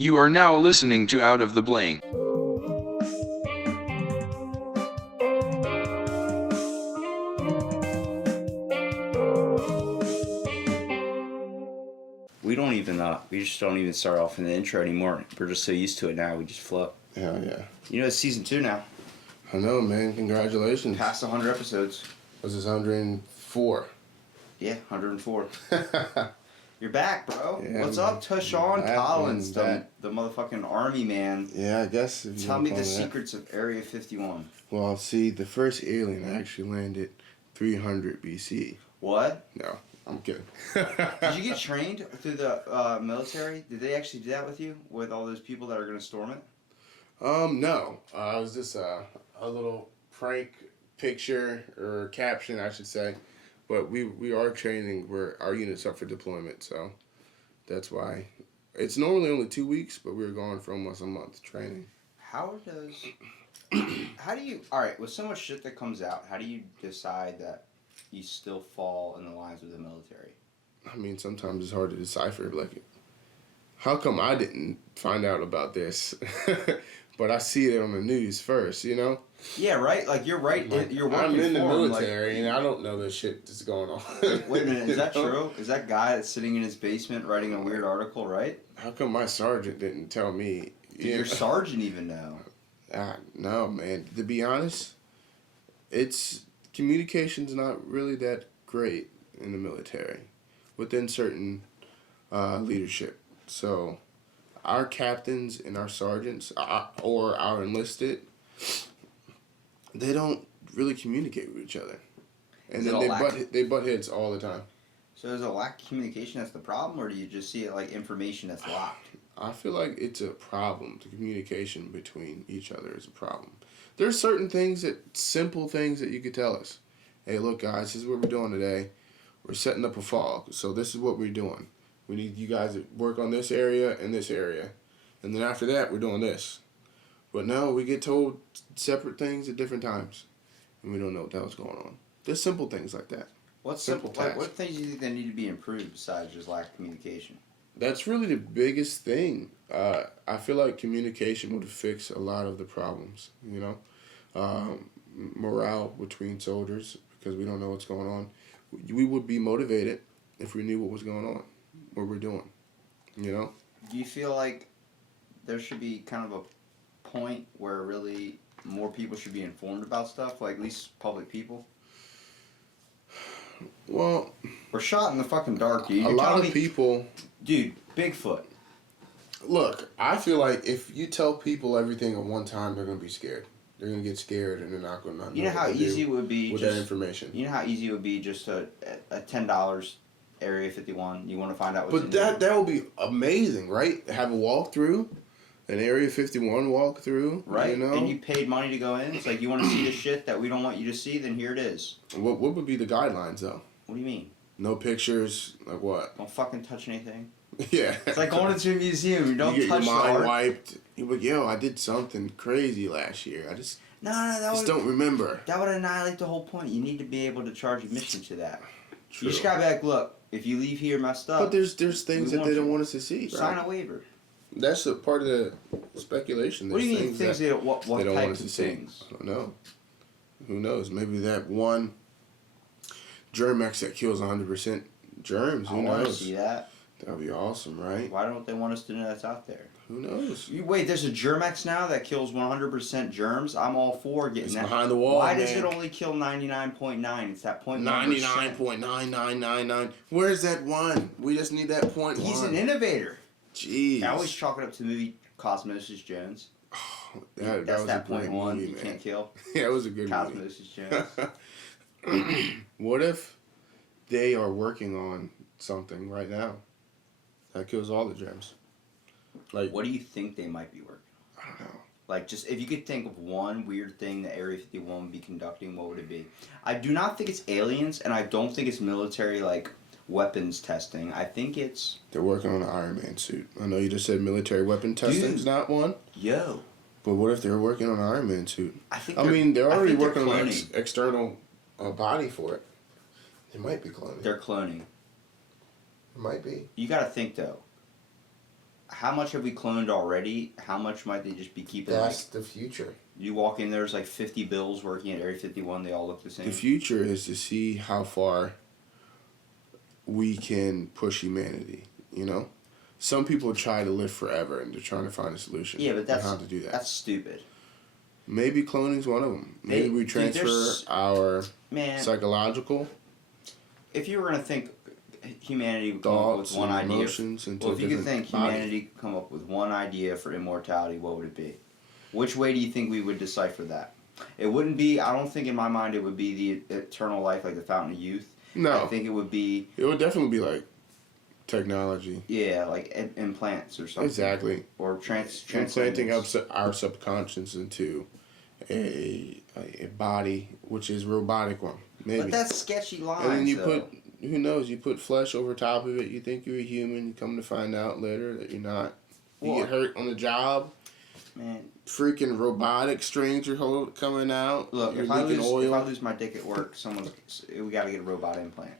You are now listening to Out of the Blank. We just don't even start off in the intro anymore. We're just so used to it now, we just flow. Hell yeah. You know, it's season 2 now. I know, man. Congratulations. Past 100 episodes. Was this 104? Yeah, 104. You're back, bro. Yeah, What's man. up, Tashawn Back, Collins, man, the motherfucking army man? Yeah, I guess. If you Tell wanna me call the that. secrets of Area 51. Well, see, the first alien actually landed 300 BC. What? No, I'm kidding. Did you get trained through the military? Did they actually do that with you? With all those people that are going to storm it? No. It was just a little prank picture or caption, I should say. But we are training. Our unit's up for deployment, so that's why. It's normally only 2 weeks, but we're going for almost a month training. How do you, alright, with so much shit that comes out, how do you decide that you still fall in the lines with the military? I mean, sometimes it's hard to decipher. Like, how come I didn't find out about this? But I see it on the news first, you know? Yeah, right? Like, you're right. Like, You're working I'm in the for 'em, military, and I don't know the shit that's going on. Wait a minute, is that You know? true? Is that guy that's sitting in his basement writing a weird article, right? How come my sergeant didn't tell me? Did your sergeant even know? No, man. To be honest, communication's not really that great in the military within certain leadership. So our captains and our sergeants or our enlisted, they don't really communicate with each other. And then they butt heads all the time. So is it a lack of communication that's the problem, or do you just see it like information that's locked? I feel like it's a problem. The communication between each other is a problem. There's certain simple things that you could tell us. Hey, look, guys, this is what we're doing today. We're setting up a fog, so this is what we're doing. We need you guys to work on this area and this area. And then after that, we're doing this. But no, we get told separate things at different times. And we don't know what the hell's going on. There's simple things like that. What's Simple simple? Like, tasks. what things do you think that need to be improved besides just lack of communication? That's really the biggest thing. I feel like communication would fix a lot of the problems, you know. Morale between soldiers, because we don't know what's going on. We would be motivated if we knew what was going on, what we're doing, you know. Do you feel like there should be kind of a point where really more people should be informed about stuff, like at least public people? Well, We're shot in the fucking dark, dude. a lot of people... Dude, Bigfoot. Look, I feel like if you tell people everything at one time, they're going to be scared. They're going to get scared and they're not going to know You know how what to easy it do would be with just, that information. You know how easy it would be just a $10 Area 51. You want to find out what's But in there. that would be amazing, right? Have a walkthrough, an Area 51 walkthrough, Right? You know? And you paid money to go in. It's like, you want to see the shit that we don't want you to see, then here it is. What would be the guidelines, though? What do you mean? No pictures, like what? Don't fucking touch anything. Yeah. It's like going into a museum. You don't you get touch your the mind art. wiped. You're like, yo, I did something crazy last year. I just No, don't remember. that would annihilate the whole point. You need to be able to charge admission to that. True. You just gotta be like, look, if you leave here messed up, But there's things we that want they don't you. want us to see. sign Right? a waiver. That's a part of the speculation. What do you There's mean things that that what they don't want types us to of see? things? I don't know. Who knows? Maybe that one Germex that kills 100% germs. I Who want to knows? see that. That would be awesome, right? Why don't they want us to know that's out there? Who knows? Wait, there's a Germex now that kills 100% germs. I'm all for getting It's that. behind the wall, Why man. does it only kill 99.9? It's that 0.1%. 99.9999. Where's that one? We just need that point He's one. an innovator. Jeez. I always chalk it up to the movie Cosmosis Jones. That That's was that a great 0.1 movie, you man. can't kill. Yeah, it was a good movie. Cosmosis Jones. What if they are working on something right now that kills all the germs? Like, What do you think they might be working on? I don't know. Like, just if you could think of one weird thing that Area 51 would be conducting, what would it be? I do not think it's aliens, and I don't think it's military, like, weapons testing. I think it's... They're working on an Iron Man suit. I know you just said military weapon testing's not one, Yo. but what if they're working on an Iron Man suit? I think I mean, they're already think working on an cloning. external body for it. It might be cloning. They're cloning. It might be. You gotta think, though. how much have we cloned already? How much might they just be keeping? That's the future. You walk in, there's like 50 Bills working at Area 51. They all look the same. The future is to see how far we can push humanity. You know, some people try to live forever, and they're trying to find a solution. Yeah, but that's on how to do that. That's stupid. Maybe cloning's one of them. Maybe we transfer our psychological. If you were gonna think humanity would come up thoughts with one and idea, emotions into well, a if you could different think body. humanity could come up with one idea for immortality, what would it be? Which way do you think we would decipher that? It wouldn't be. I don't think in my mind it would be the eternal life like the fountain of youth. No, I think it would be. It would definitely be like technology. Yeah, like implants or something. Exactly. Or Implanting transcendence. our subconscious into a body which is robotic one. Maybe. But that's sketchy lines. And then you though. put, who knows, you put flesh over top of it. You think you're a human. You come to find out later that you're not. You Well, get hurt on the job. Man, Freaking robotic stranger coming out. look, You're if I leaking lose, if I lose my dick at work, we got to get a robot implant.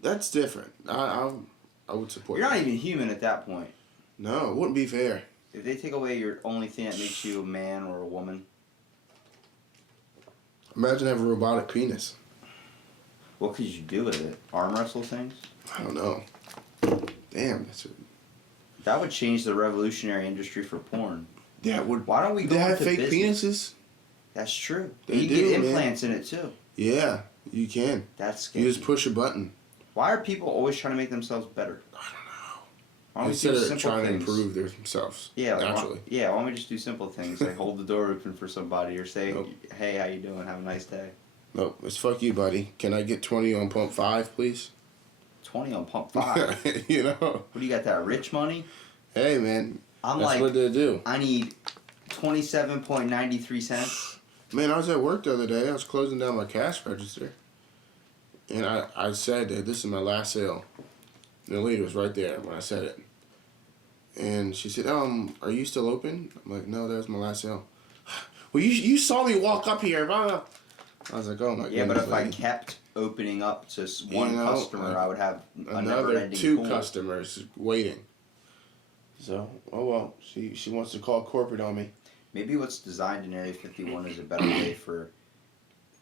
That's different. I would support You're that. not even human at that point. No, it wouldn't be fair. If they take away your only thing that makes you a man or a woman, Imagine having a robotic penis. what could you do with it? Arm wrestle things? I don't know. Damn, That would change the revolutionary industry for porn. that would. Why don't we go They have into fake business? penises. That's true. They you do, get man. implants in it too. Yeah, you can. That's You scary. just push a button. Why are people always trying to make themselves better? I don't know. Why don't we Instead do of simple trying things? to improve themselves. Yeah, naturally. Why don't we just do simple things like hold the door open for somebody or say, Nope. "Hey, how you doing? Have a nice day." Nope, it's fuck you, buddy. Can I get 20 on pump 5, please? 20 on pump 5. You know? What do you got? That rich money? Hey, man. I'm That's like, what they do. I need 27.93 cents. Man, I was at work the other day. I was closing down my cash register. And I said that this is my last sale. And the lady was right there when I said it. And she said, are you still open? I'm like, no, that was my last sale. Well, you saw me walk up here. Blah, blah. I was like, oh my god. Yeah, but if I kept opening up to one customer, I would have a another never-ending 2 pool. customers waiting. So, oh well, she wants to call corporate on me. Maybe what's designed in Area 51 is a better way for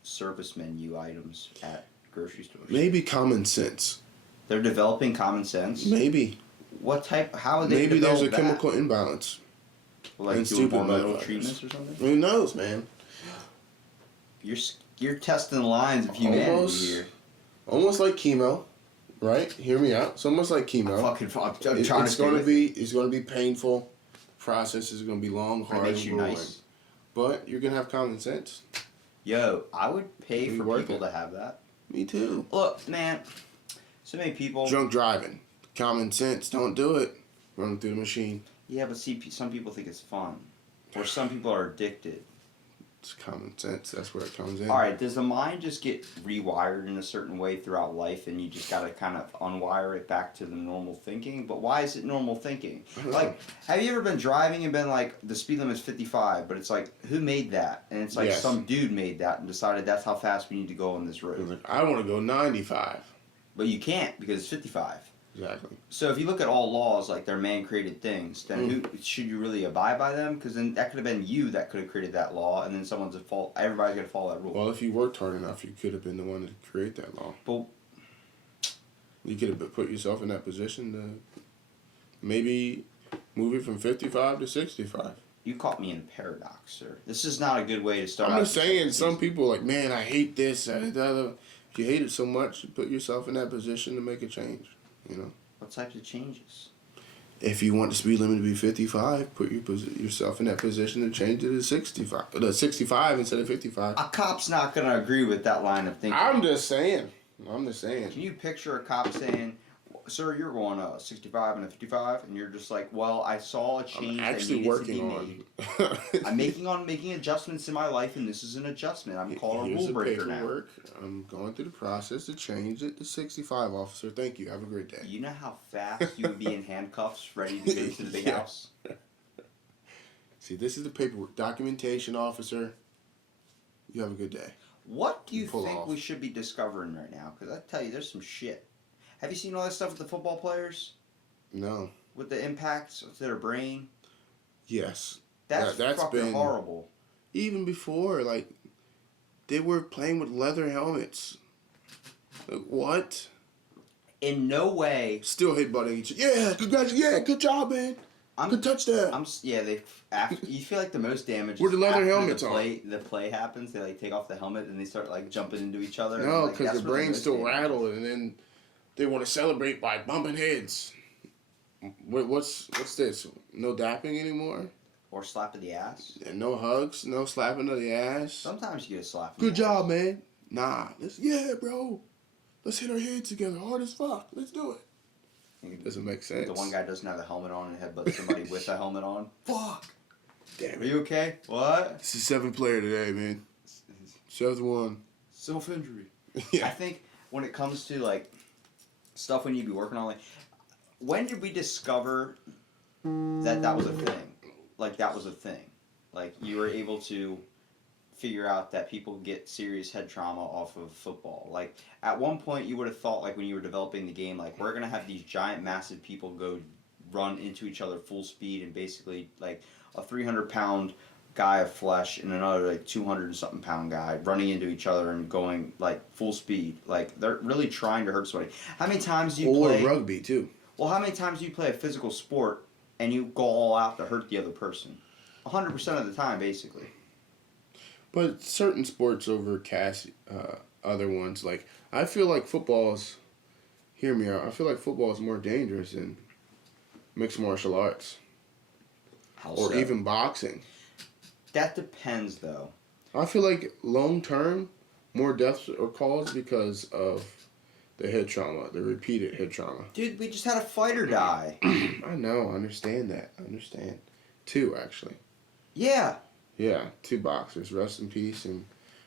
service menu items at grocery stores. Maybe common sense. They're developing common sense. Maybe. What type? How are they? Maybe there's a develop that? chemical imbalance. Like and doing stupid hormonal motherfuckers. treatments or something. Who knows, man? You're testing the lines of humanity Almost. here. Almost like chemo, right? Hear me out. It's almost like chemo. I'm trying It's to going to be. It's going to be painful. The process is going to be long, It hard, makes and you grueling. nice. But you're going to have common sense. Yo, I would pay It'd be for worth people it. to have that. Me too. Look, man, so many people. Drunk driving. Common sense. Don't do it. Running through the machine. Yeah, but see, some people think it's fun, or some people are addicted. It's common sense. That's where it comes in. All right, does the mind just get rewired in a certain way throughout life, and you just gotta kind of unwire it back to the normal thinking? But why is it normal thinking? Like, have you ever been driving and been like, the speed limit is 55, but it's like, who made that? And it's like Yes. some dude made that and decided that's how fast we need to go on this It was road. like, I want to go 95. But you can't because it's 55. Exactly. So if you look at all laws like they're man-created things, then who should you really abide by them? Because then that could have been you that could have created that law, and then someone's at fault. Everybody's gonna follow that rule. Well, if you worked hard enough, you could have been the one to create that law. But You could have put yourself in that position to maybe move it from 55 to 65. you caught me in a paradox, sir. This is not a good way to start. I'm out just the saying, second some season. people are like, man, I hate this. The other. If you hate it so much, you put yourself in that position to make a change. You know, What types of changes? if you want the speed limit to be 55, put yourself in that position to change it to 65 instead of 55. A cop's not gonna agree with that line of thinking. I'm just saying. Can you picture a cop saying, "Sir, you're going 65 and a 55," and you're just like, "Well, I saw a change I'm that actually needed working to be on. made. I'm making adjustments in my life, and this is an adjustment. I'm called a Here's rule the breaker now." paperwork. I'm going through the process to change it to 65, officer. Thank you. Have a great day. You know how fast you would be in handcuffs, ready to go to the big Yeah. house. See, this is the paperwork. Documentation officer. You have a good day. What do you Pull think off. we should be discovering right now? Because I tell you, there's some shit. Have you seen all that stuff with the football players? No. with the impacts to their brain. Yes. That's That's fucking been- horrible. Even before, like, they were playing with leather helmets. Like, what? In no way. Still headbutting each other. Yeah, congratulations. Yeah, good job, man. Good touchdown. You feel like the most damage. Where the is leather after helmets the on? play, The play happens. They like take off the helmet and they start like jumping into each other. No, like, because that's the where brain's most still damage is. rattled, and then they want to celebrate by bumping heads. What's this? No dapping anymore? Or slap in the ass. And no hugs? No slapping of the ass? Sometimes you get a slap. in Good the job, ass. man. Nah, bro. Let's hit our heads together hard as fuck. Let's do it. Doesn't make sense. The one guy doesn't have the helmet on and headbutt somebody with the helmet on. Fuck. Damn Are it. you okay? What? This is 7th player today, man. 7th one. Self-injury. I Yeah. think when it comes to like stuff we need to be working on, like when did we discover that was a thing? Like that was a thing. Like you were able to figure out that people get serious head trauma off of football. Like at one point you would have thought like when you were developing the game, like we're gonna have these giant massive people go run into each other full speed and basically like a 300-pound guy of flesh and another like 200 and something pound guy running into each other and going like full speed. Like they're really trying to hurt somebody. How many times do you Or play? rugby, too. Well, how many times do you play a physical sport and you go all out to hurt the other person? 100% of the time, basically. But certain sports overcast other ones. Like, I feel like football's... Hear me out. I feel like football is more dangerous than mixed martial arts. How Or so? even boxing. That depends, though. I feel like long term, more deaths are caused because of the head trauma, the repeated head trauma. Dude, we just had a fighter die. I know, I understand that. I understand. 2, actually. Yeah. Yeah, 2 boxers. Rest in peace, and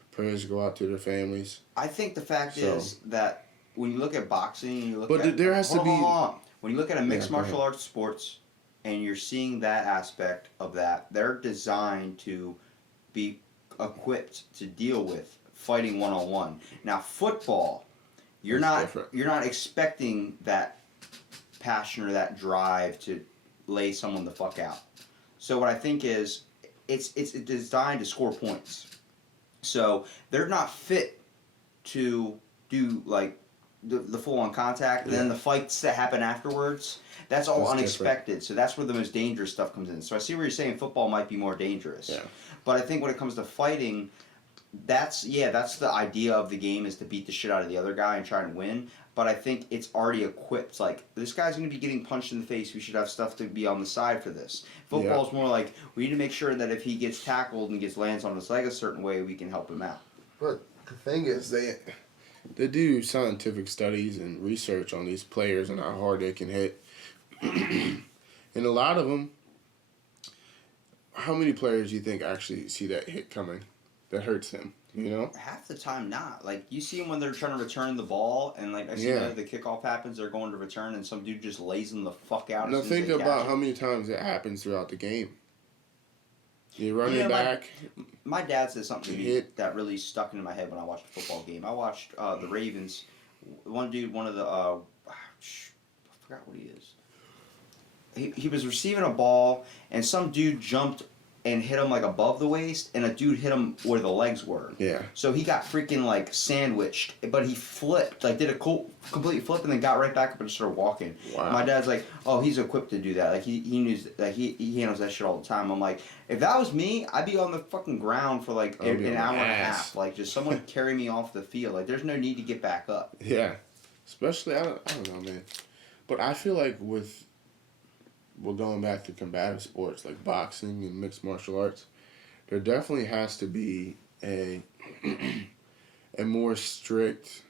prayers go out to their families. I think the fact So- is that when you look at boxing, you look But at... there has to Hold on, be- hold on. When you look at a mixed Yeah, go martial ahead. arts sports, and you're seeing that aspect of that, they're designed to be equipped to deal with fighting one-on-one. Now, football, That's different. you're not expecting that passion or that drive to lay someone the fuck out. So what I think is it's designed to score points. So they're not fit to do like the full on contact and then Yeah. the fights that happen afterwards. That's all That's unexpected. So that's where the most dangerous stuff comes in. So I see where you're saying football might be more dangerous. Yeah. But I think when it comes to fighting, that's the idea of the game is to beat the shit out of the other guy and try and win. But I think it's already equipped. Like, this guy's going to be getting punched in the face. We should have stuff to be on the side for this. Football's more like, we need to make sure that if he gets tackled and lands on his leg a certain way, we can help him out. But the thing is, they do scientific studies and research on these players and how hard they can hit. And a lot of them, how many players do you think actually see that hit coming that hurts them? You know? Half the time, not. Like, you see them when they're trying to return the ball, and like, I see Yeah. the kickoff happens, they're going to return, and some dude just lays them the fuck out. Now as soon as think they catch about it. how many times it happens throughout the game. You're running Yeah, back. My dad said something to me Hit. that really stuck into my head when I watched a football game. I watched the Ravens. One dude, one of the I forgot what he is. He was receiving a ball, and some dude jumped and hit him like above the waist, and a dude hit him where the legs were. Yeah. So he got freaking like sandwiched, but he flipped, like did a complete flip, and then got right back up and started walking. Wow. My dad's like, oh, he's equipped to do that. Like he knows, like he handles that shit all the time. I'm like, if that was me, I'd be on the fucking ground for like I'd be an on hour my and a ass. half. Like just someone carry me off the field. Like there's no need to get back up. Yeah. Especially, I don't know, man. But I feel like we're going back to combative sports like boxing and mixed martial arts, there definitely has to be a more strict,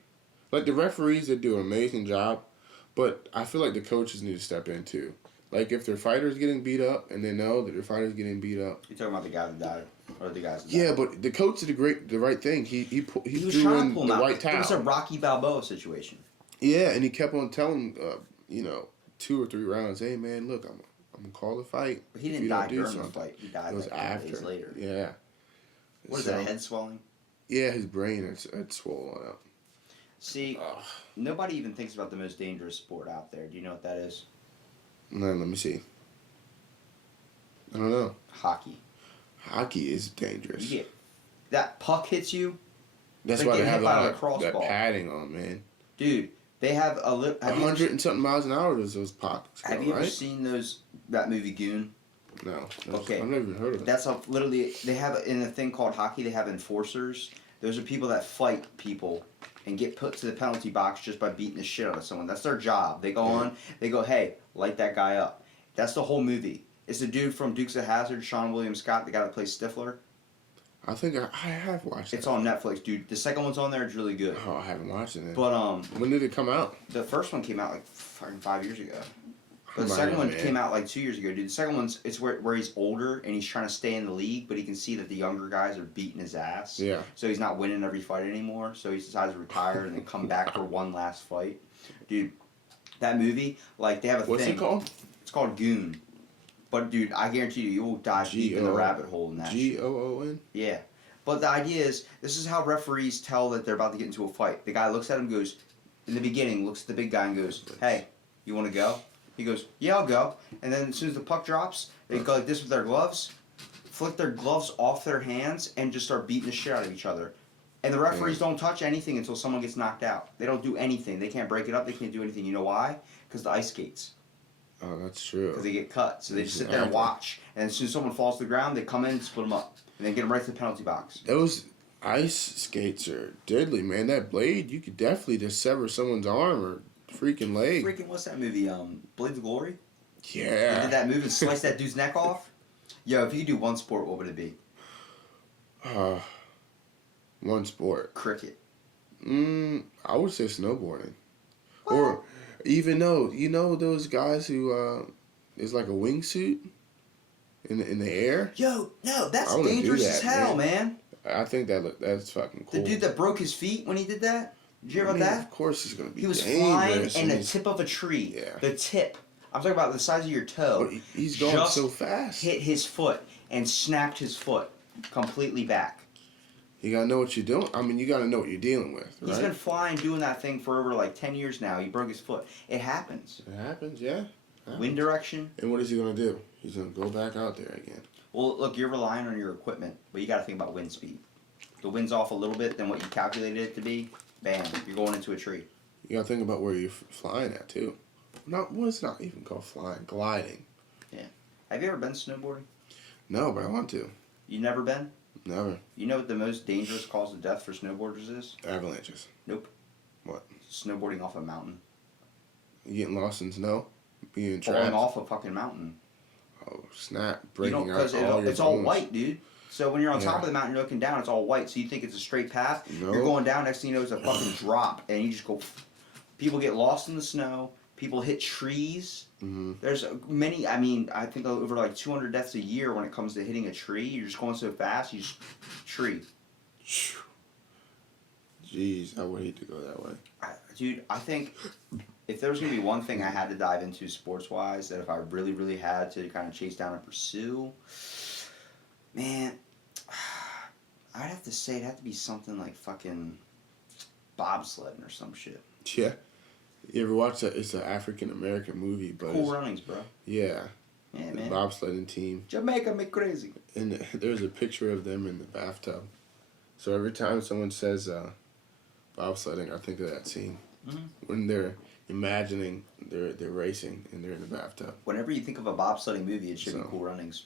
like the referees that do an amazing job, but I feel like the coaches need to step in too. Like if their fighter's getting beat up and they know that their fighter's getting beat up. You're talking about the guy that died, or the guys. That Yeah, died. but the coach did the right thing. He was threw trying in to pull him the out. white It was a towel. Rocky Balboa situation. Yeah, and he kept on telling 2 or 3 rounds, hey man, look, I'm gonna call the fight. But he if didn't you don't die do during the something." fight. He died It was like 10 after. days later. Yeah. What is So- that? Head swelling. Yeah, his brain had swollen up. See, Ugh. nobody even thinks about the most dangerous sport out there. Do you know what that is? Let me see. I don't know. Hockey. Hockey is dangerous. You get that puck hits you, That's It's like why they getting have hit by a that crossball. padding on, man. dude. They have a have you ever 100 and something miles an hour does those pucks go, Have you ever right? seen that movie Goon? No. Okay. I've never even heard of it. That's literally they have in a thing called hockey. They have enforcers. Those are people that fight people and get put to the penalty box just by beating the shit out of someone. That's their job. They go on. They go, hey, light that guy up. That's the whole movie. It's the dude from Dukes of Hazzard, Sean William Scott, the guy that plays Stifler. I think I have watched it. It's on Netflix, dude. The second one's on there. It's really good. Oh, I haven't watched it. Then. But when did it come out? the first one came out like fucking 5 years ago. But the Come second on, one man. came out like 2 years ago, dude. The second one's it's where he's older and he's trying to stay in the league, but he can see that the younger guys are beating his ass. Yeah. So he's not winning every fight anymore. So he decides to retire and then come back for one last fight. Dude, that movie, like they have a What's thing. it called? It's called Goon. But dude, I guarantee you will dive deep in the rabbit hole in that shit. Goon. Yeah. But the idea is, this is how referees tell that they're about to get into a fight. The guy looks at him, goes, in the beginning, looks at the big guy and goes, hey, you want to go? He goes, yeah, I'll go. And then as soon as the puck drops, they go like this with their gloves, flick their gloves off their hands, and just start beating the shit out of each other. And the referees don't touch anything until someone gets knocked out. They don't do anything. They can't break it up. They can't do anything. You know why? Because the ice skates. Oh, that's true. Because they get cut. So they just sit there and watch. And as soon as someone falls to the ground, they come in and split them up. And then get them right to the penalty box. Those ice skates are deadly, man. That blade, you could definitely just sever someone's arm or freaking leg. Freaking, what's that movie? Blades of Glory? They Yeah. did that move and sliced that dude's neck off? Yo, if you could do one sport, what would it be? One sport. Cricket. I would say snowboarding. Or even though, you know those guys who is like a wingsuit in the air? Yo, no, that's I wanna do dangerous that, as hell, man. I think that's fucking cool. The dude that broke his feet when he did that? Did you hear about that? Of course he's gonna be He was dangerous. flying in the tip of a tree. Yeah. The tip. I'm talking about the size of your toe. But he's going just so fast. Hit his foot and snapped his foot completely back. You gotta know what you're doing. I mean, you gotta know what you're dealing with, right? He's been flying doing that thing for over like 10 years now. He broke his foot. It happens. It happens, yeah. Wind direction. And what is he gonna do? He's gonna go back out there again. Well, look, you're relying on your equipment, but you got to think about wind speed. The wind's off a little bit than what you calculated it to be. Bam, you're going into a tree. You gotta think about where you're flying at too. It's not even called flying, gliding. Have you ever been snowboarding? No, but I want to. You never been? Never. You know what the most dangerous cause of death for snowboarders is? Avalanches. Nope. What? Snowboarding off a mountain. You getting lost in snow? Being Falling trapped? off a fucking mountain. Oh, snap. You Breaking don't, out because all your it's all bones. white, dude. So when you're on top Yeah. of the mountain, you're looking down, it's all white. So you think it's a straight path. No. You're going down, next thing you know, it's a fucking drop. And you just go. People get lost in the snow. People hit trees. Mm-hmm. There's many, I think over like 200 deaths a year when it comes to hitting a tree. You're just going so fast, you just. Tree. Jeez, I would hate to go that way. Dude, I think if there was going to be one thing I had to dive into sports wise, that if I really, really had to kind of chase down and pursue, man, I'd have to say it'd have to be something like fucking bobsledding or some shit. Yeah. You ever watch that? It's an African American movie, but Cool Runnings, bro. yeah, Yeah, the man. bobsledding team, Jamaica me crazy. and there's a picture of them in the bathtub. So every time someone says bobsledding, I think of that scene when they're imagining they're racing and they're in the bathtub. Whenever you think of a bobsledding movie, it should be So. Cool Runnings.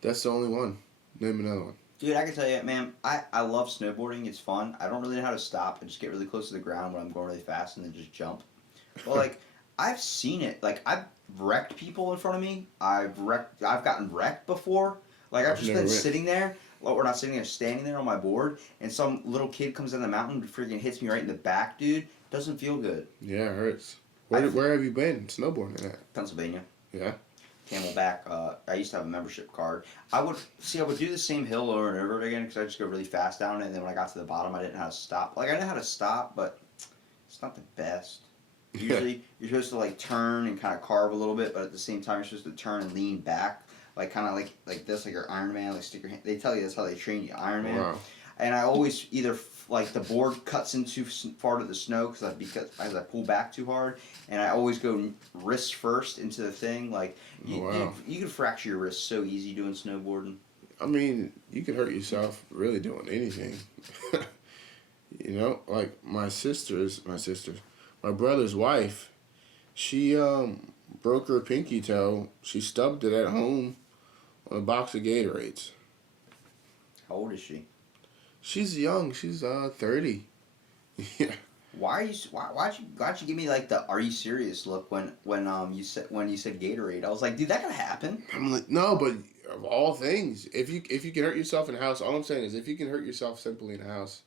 That's the only one. Name another one. Dude, I can tell you, man, I love snowboarding. It's fun. I don't really know how to stop. I just get really close to the ground when I'm going really fast and then just jump. But, like, I've seen it. Like, I've wrecked people in front of me. I've gotten wrecked before. Like, I've just never been went. sitting there. Well, we're not sitting there, standing there on my board, and some little kid comes down the mountain and freaking hits me right in the back, dude. Doesn't feel good. Yeah, it hurts. Where have you been snowboarding at? Pennsylvania. Yeah. Camelback. I used to have a membership card. I would do the same hill over and over again because I just go really fast down it. And then when I got to the bottom, I didn't know how to stop. Like I know how to stop, but it's not the best. Usually, you're supposed to like turn and kind of carve a little bit, but at the same time, you're supposed to turn and lean back, like kind of like this, like your Iron Man, like stick your hand. They tell you that's how they train you, Iron Man. Wow. and I always either like the board cuts in too far to the snow because as I pull back too hard, and I always go wrist first into the thing. Like you could fracture your wrist so easy doing snowboarding. I mean, you could hurt yourself really doing anything. Like my brother's wife, she broke her pinky toe. She stubbed it at home on a box of Gatorades. How old is she? She's young. She's 30. Yeah. Why'd you give me like the "Are you serious?" look when you said Gatorade? I was like, dude, that could happen. I'm like, no, but of all things, if you can hurt yourself in the house, all I'm saying is if you can hurt yourself simply in the house,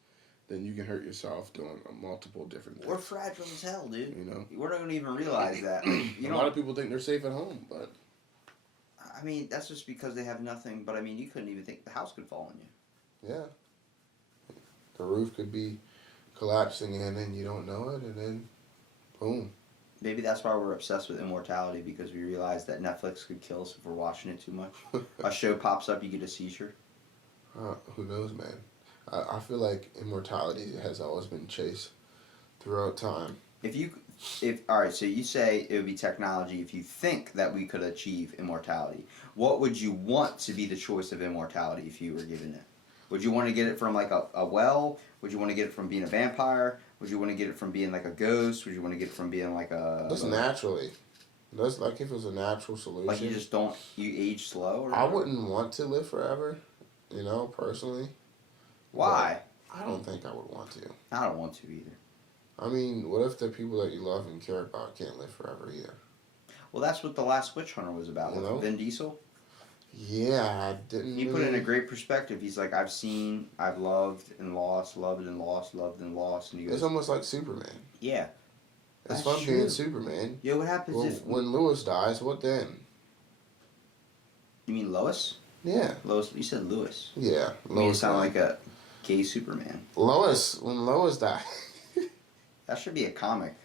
then you can hurt yourself doing multiple different things. We're fragile as hell, dude. We're not gonna even realize that. A lot of people think they're safe at home, but I mean, that's just because they have nothing. But I mean, you couldn't even think the house could fall on you. Yeah. The roof could be collapsing in and you don't know it, and then boom. Maybe that's why we're obsessed with immortality, because we realize that Netflix could kill us if we're watching it too much. A show pops up, you get a seizure. Who knows, man? I feel like immortality has always been chased throughout time. All right, so you say it would be technology. If you think that we could achieve immortality, what would you want to be the choice of immortality if you were given it? Would you want to get it from like a well? Would you want to get it from being a vampire? Would you want to get it from being like a ghost? Would you want to get it from being like a... Just naturally. That's like if it was a natural solution. Like you age slow? Or I wouldn't want to live forever, personally. Why? But I don't think I would want to. I don't want to either. I mean, what if the people that you love and care about can't live forever either? Well, that's what The Last Witch Hunter was about. With Vin Diesel. Yeah, I didn't. He put it in a great perspective. He's like, I've loved and lost, loved and lost, loved and lost. And he goes, it's almost like Superman. Yeah. It's fun being Superman. Yeah, what happens when Lois dies, what then? You mean Lois? Yeah. Lois, you said Lewis. Yeah. Lois sound like a gay Superman. When Lois died. That should be a comic.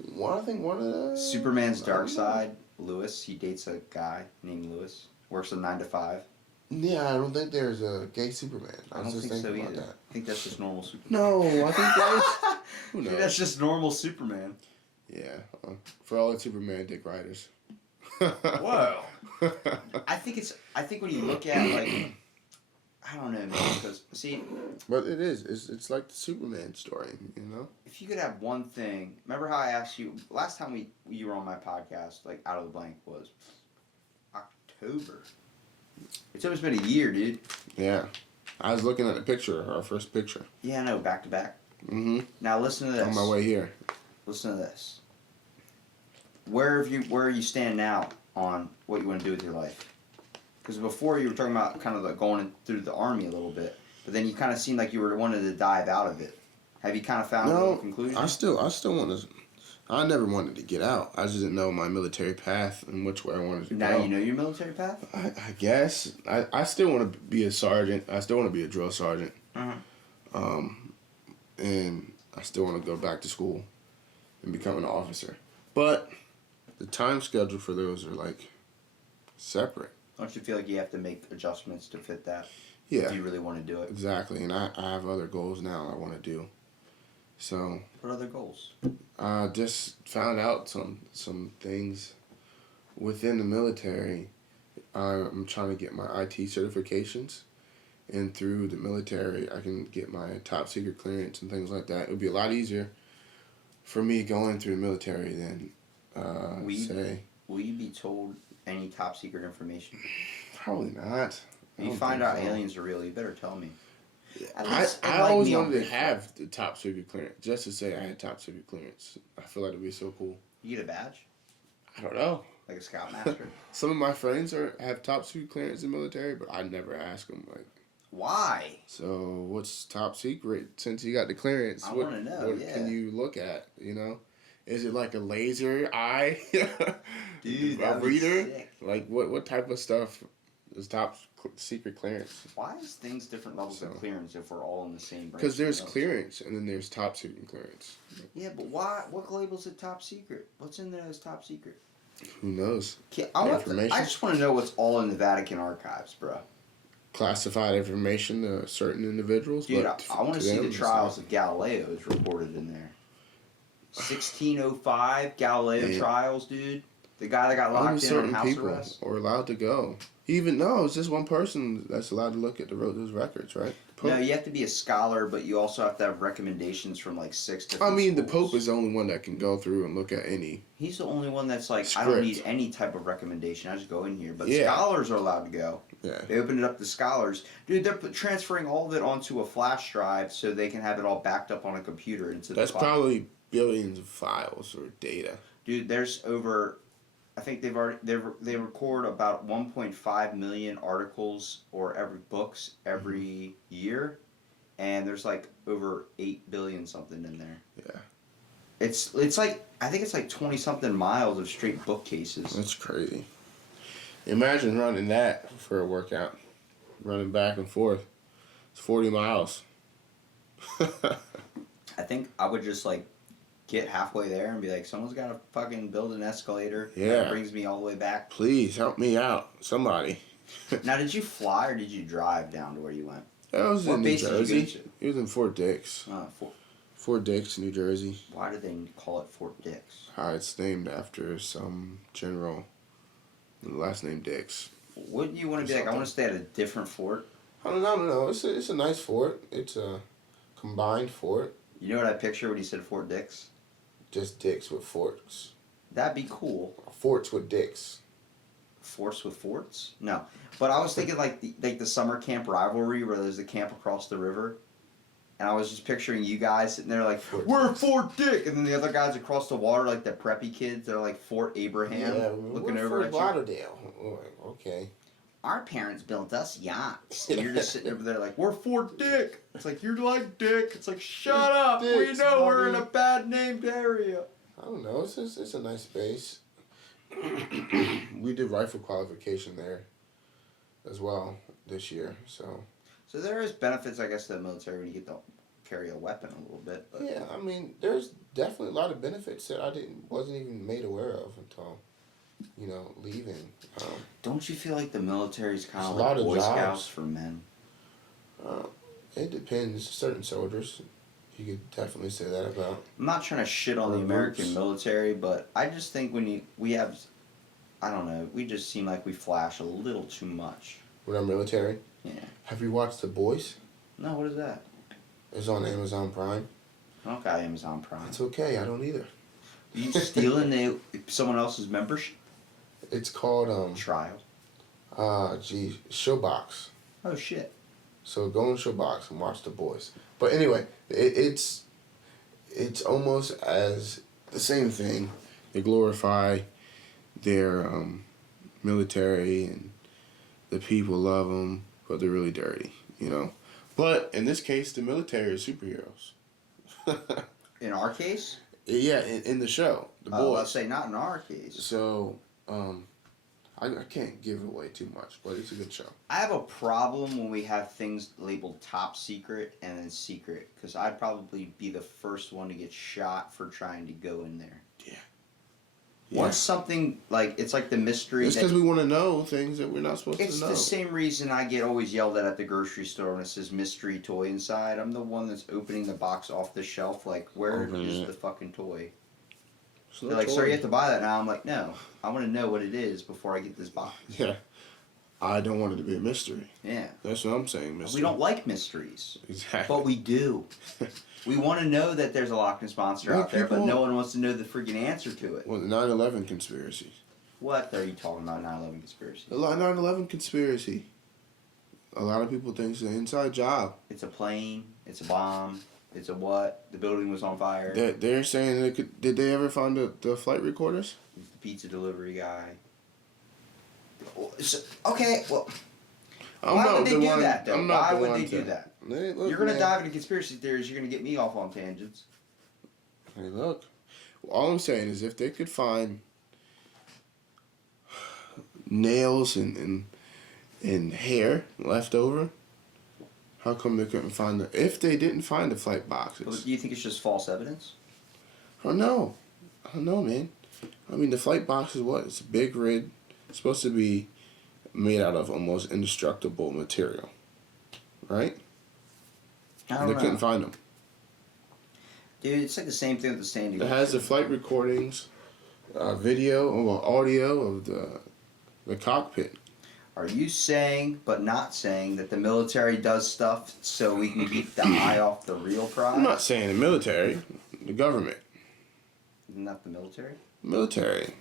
I think one of the... Superman's dark side, Lewis, he dates a guy named Lewis. Works a 9 to 5. Yeah, I don't think there's a gay Superman. I don't think so either. I think that's just normal Superman. No, I think that's... Who knows? Dude, that's just normal Superman. Yeah. For all the Superman dick riders. Whoa. I think when you look at, like... I don't know, man, because, see... But it is. It's like the Superman story, If you could have one thing... Remember how I asked you... Last time you were on my podcast, like, Out of the Blank, was October. It's almost been a year, dude. Yeah. I was looking at a picture, our first picture. Yeah, I know, back to back. Mm-hmm. Now listen to this. On my way here. Listen to this. Where you stand now on what you want to do with your life? Because before you were talking about kind of like going through the army a little bit, but then you kind of seemed like you wanted to dive out of it. Have you kind of found a conclusion? I still want to. I never wanted to get out. I just didn't know my military path and which way I wanted to go. Now you know your military path? I guess. I still want to be a sergeant. I still want to be a drill sergeant. Uh-huh. And I still want to go back to school and become an officer. But the time schedule for those are like separate. Don't you feel like you have to make adjustments to fit that? Yeah. If you really want to do it. Exactly. And I have other goals now I want to do. So. What other goals? I just found out some things within the military. I'm trying to get my IT certifications. And through the military, I can get my top secret clearance and things like that. It would be a lot easier for me going through the military than, Will you be told any top secret information? Probably not. If you find out aliens are real, you better tell me. I always wanted to have the top secret clearance, just to say I had top secret clearance. I feel like it'd be so cool. You get a badge? I don't know. Like a scoutmaster? Some of my friends have top secret clearance in the military, but I never ask them, like... Why? So, what's top secret since you got the clearance? I want to know, what can you look at, Is it like a laser eye? Dude, a reader? Sick. Like, what type of stuff is top secret clearance? Why is things different levels of clearance if we're all in the same branch? Because there's clearance, and then there's top secret clearance. Yeah, but why? What labels it top secret? What's in there as top secret? Who knows? I just want to know what's all in the Vatican archives, bro. classified information to certain individuals. Dude, but I want to to see them, the it's trials like- of Galileo is reported in there. 1605 Galileo Yeah. trials, dude. The guy that got Only locked in on certain house people arrest. are allowed to go. Even no, it's just one person that's allowed to look at those records, right? The No, Pope. you have to be a scholar, but you also have to have recommendations from like 6 I different mean, the schools. Pope is the only one that can go through and look at any. He's the only one that's like, I don't Script. need any type of recommendation. I just go in here. But Yeah. scholars are allowed to go. Yeah. They opened it up to scholars. Dude, they're transferring all of it onto a flash drive so they can have it all backed up on a computer into That's the cloud. probably billions of files or data. Dude, there's over, I think they record about 1.5 million articles or every books every year, and there's like over 8 billion something in there. Yeah. It's like, I think it's like 20 something miles of straight bookcases. That's crazy. Imagine running that for a workout, running back and forth. It's 40 miles. I think I would just like get halfway there and be like, someone's got to fucking build an escalator Yeah. that brings me all the way back. Please help me out, somebody. Now, did you fly or did you drive down to where you went? I was What in New base did you go Jersey. to? He was in Fort Dix. Fort Dix, New Jersey. Why do they call it Fort Dix? It's named after some general. Last name Dix. Wouldn't you want to be like, I want to stay at a different fort? I don't know. It's a nice fort. It's a combined fort. You know what I picture when you said Fort Dix? Just dicks with forts. That'd be cool. Forts with dicks. Forts with forts? No. But I was thinking like the summer camp rivalry where there's the camp across the river. And I was just picturing you guys sitting there like, Fort we're Dix. Fort Dick! And then the other guys across the water, like the preppy kids, they're like Fort Abraham, looking over at Fort you. Lauderdale. Oh, okay. Our parents built us yachts. And you're just sitting over there like, we're Fort Dick! It's like, you're like Dick. It's like, shut up! We Dicks, know we're in buddy. a bad named area. I don't know. It's a nice base. We did rifle qualification there as well this year. So So there is benefits, I guess, to the military when you get to carry a weapon a little bit. But yeah, I mean, there's definitely a lot of benefits that I wasn't even made aware of until leaving. don't you feel like the military is kind There's of a lot like of Boy jobs. Scouts for men? It depends. Certain soldiers, you could definitely say that about. I'm not trying to shit on the Or American groups. military, but I just think we have, I don't know, we just seem like we flash a little too much. When I'm military. Yeah. Have you watched The Boys? No, what is that? It's on Amazon Prime. I don't got Amazon Prime. It's okay. I don't either. You stealing someone else's membership? It's called Trial. Showbox. Oh shit. So go on Showbox and watch The Boys. But anyway, it's almost as the same thing. They glorify their military and the people love them, but they're really dirty, But in this case, the military are superheroes. In our case? Yeah, in the show, The Oh, Boys. I'll say not in our case. So, I can't give away too much, but it's a good show. I have a problem when we have things labeled top secret and then secret, because I'd probably be the first one to get shot for trying to go in there. Yeah. Once something, it's like the mystery. It's because we want to know things that we're not supposed It's to know. the same reason I get always yelled at the grocery store when it says mystery toy inside. I'm the one that's opening the box off the shelf, like, where Opening is it. the fucking toy? It's not They're like, sir, toy. you have to buy that now. I'm like, no, I want to know what it is before I get this box. Yeah. I don't want it to be a mystery. Yeah. That's what I'm saying, mystery. We don't like mysteries, Exactly. but we do. We want to know that there's a Loch Ness Monster Well, out there, but people- no one wants to know the freaking answer to it. Well, the 9/11 conspiracy. What are you talking about, 9/11 conspiracy? The 9/11 conspiracy. A lot of people think it's an inside job. It's a plane, it's a bomb, it's a what? The building was on fire. They're saying they could. Did they ever find the flight recorders? It's the pizza delivery guy. Okay, well, why would they do that, though? I'm not Why the would one they do to- that? Hey, look, You're going to man. dive into conspiracy theories, you're going to get me off on tangents. Hey, look. All I'm saying is if they could find nails and hair left over, how come they couldn't find the... If they didn't find the flight Well, boxes... do you think it's just false evidence? I don't know, man. I mean, the flight box is what? It's a big rig. It's supposed to be made out of almost indestructible material, right? I And don't they couldn't know. find them. Dude, it's like the same thing with the Sandy It Hook. has the flight recordings, video or audio of the cockpit. Are you saying, but not saying, that the military does stuff so we can keep the eye off the real prize? I'm not saying the military, the government. Isn't that the military? Military.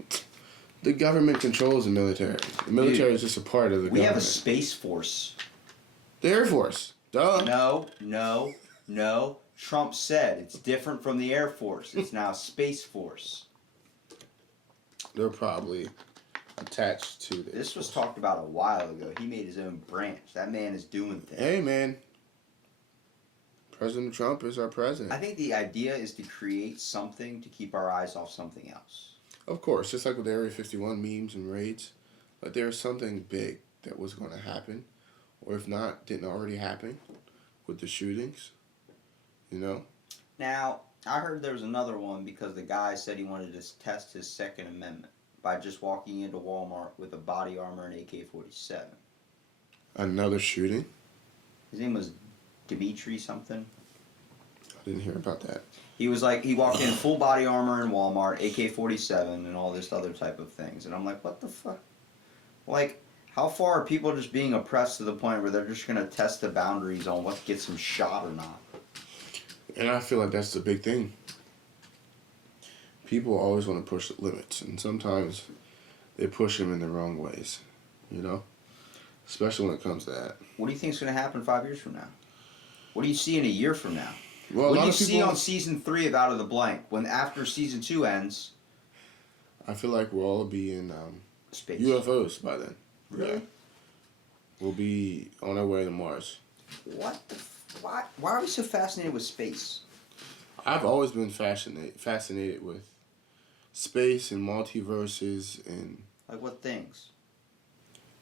The government controls the military. The military is just a part of the We have a government. space force. The Air Force. Duh. No. Trump said it's different from the Air Force. It's now Space Force. They're probably attached to this. This was talked about a while ago. He made his own branch. That man is doing things. Hey, man. President Trump is our president. I think the idea is to create something to keep our eyes off something else. Of course, just like with the Area 51 memes and raids, but there's something big that was going to happen, or if not, didn't already happen with the shootings, you know? Now, I heard there was another one because the guy said he wanted to test his Second Amendment by just walking into Walmart with a body armor and AK-47. Another shooting? His name was Dimitri something. I didn't hear about that. He was like, he walked in full body armor in Walmart, AK-47, and all this other type of things. And I'm like, what the fuck? Like, how far are people just being oppressed to the point where they're just going to test the boundaries on what gets them shot or not? And I feel like that's the big thing. People always want to push the limits, and sometimes they push them in the wrong ways, you know? Especially when it comes to that. What do you think is going to happen 5 years from now? What do you see in a year from now? Well, What do you see on season 3 of Out of the Blank when after season 2 ends? I feel like we'll all be in Space. UFOs by then. Really? Yeah. We'll be on our way to Mars. What the why are we so fascinated with space? I've always been fascinated with space and multiverses and Like what things?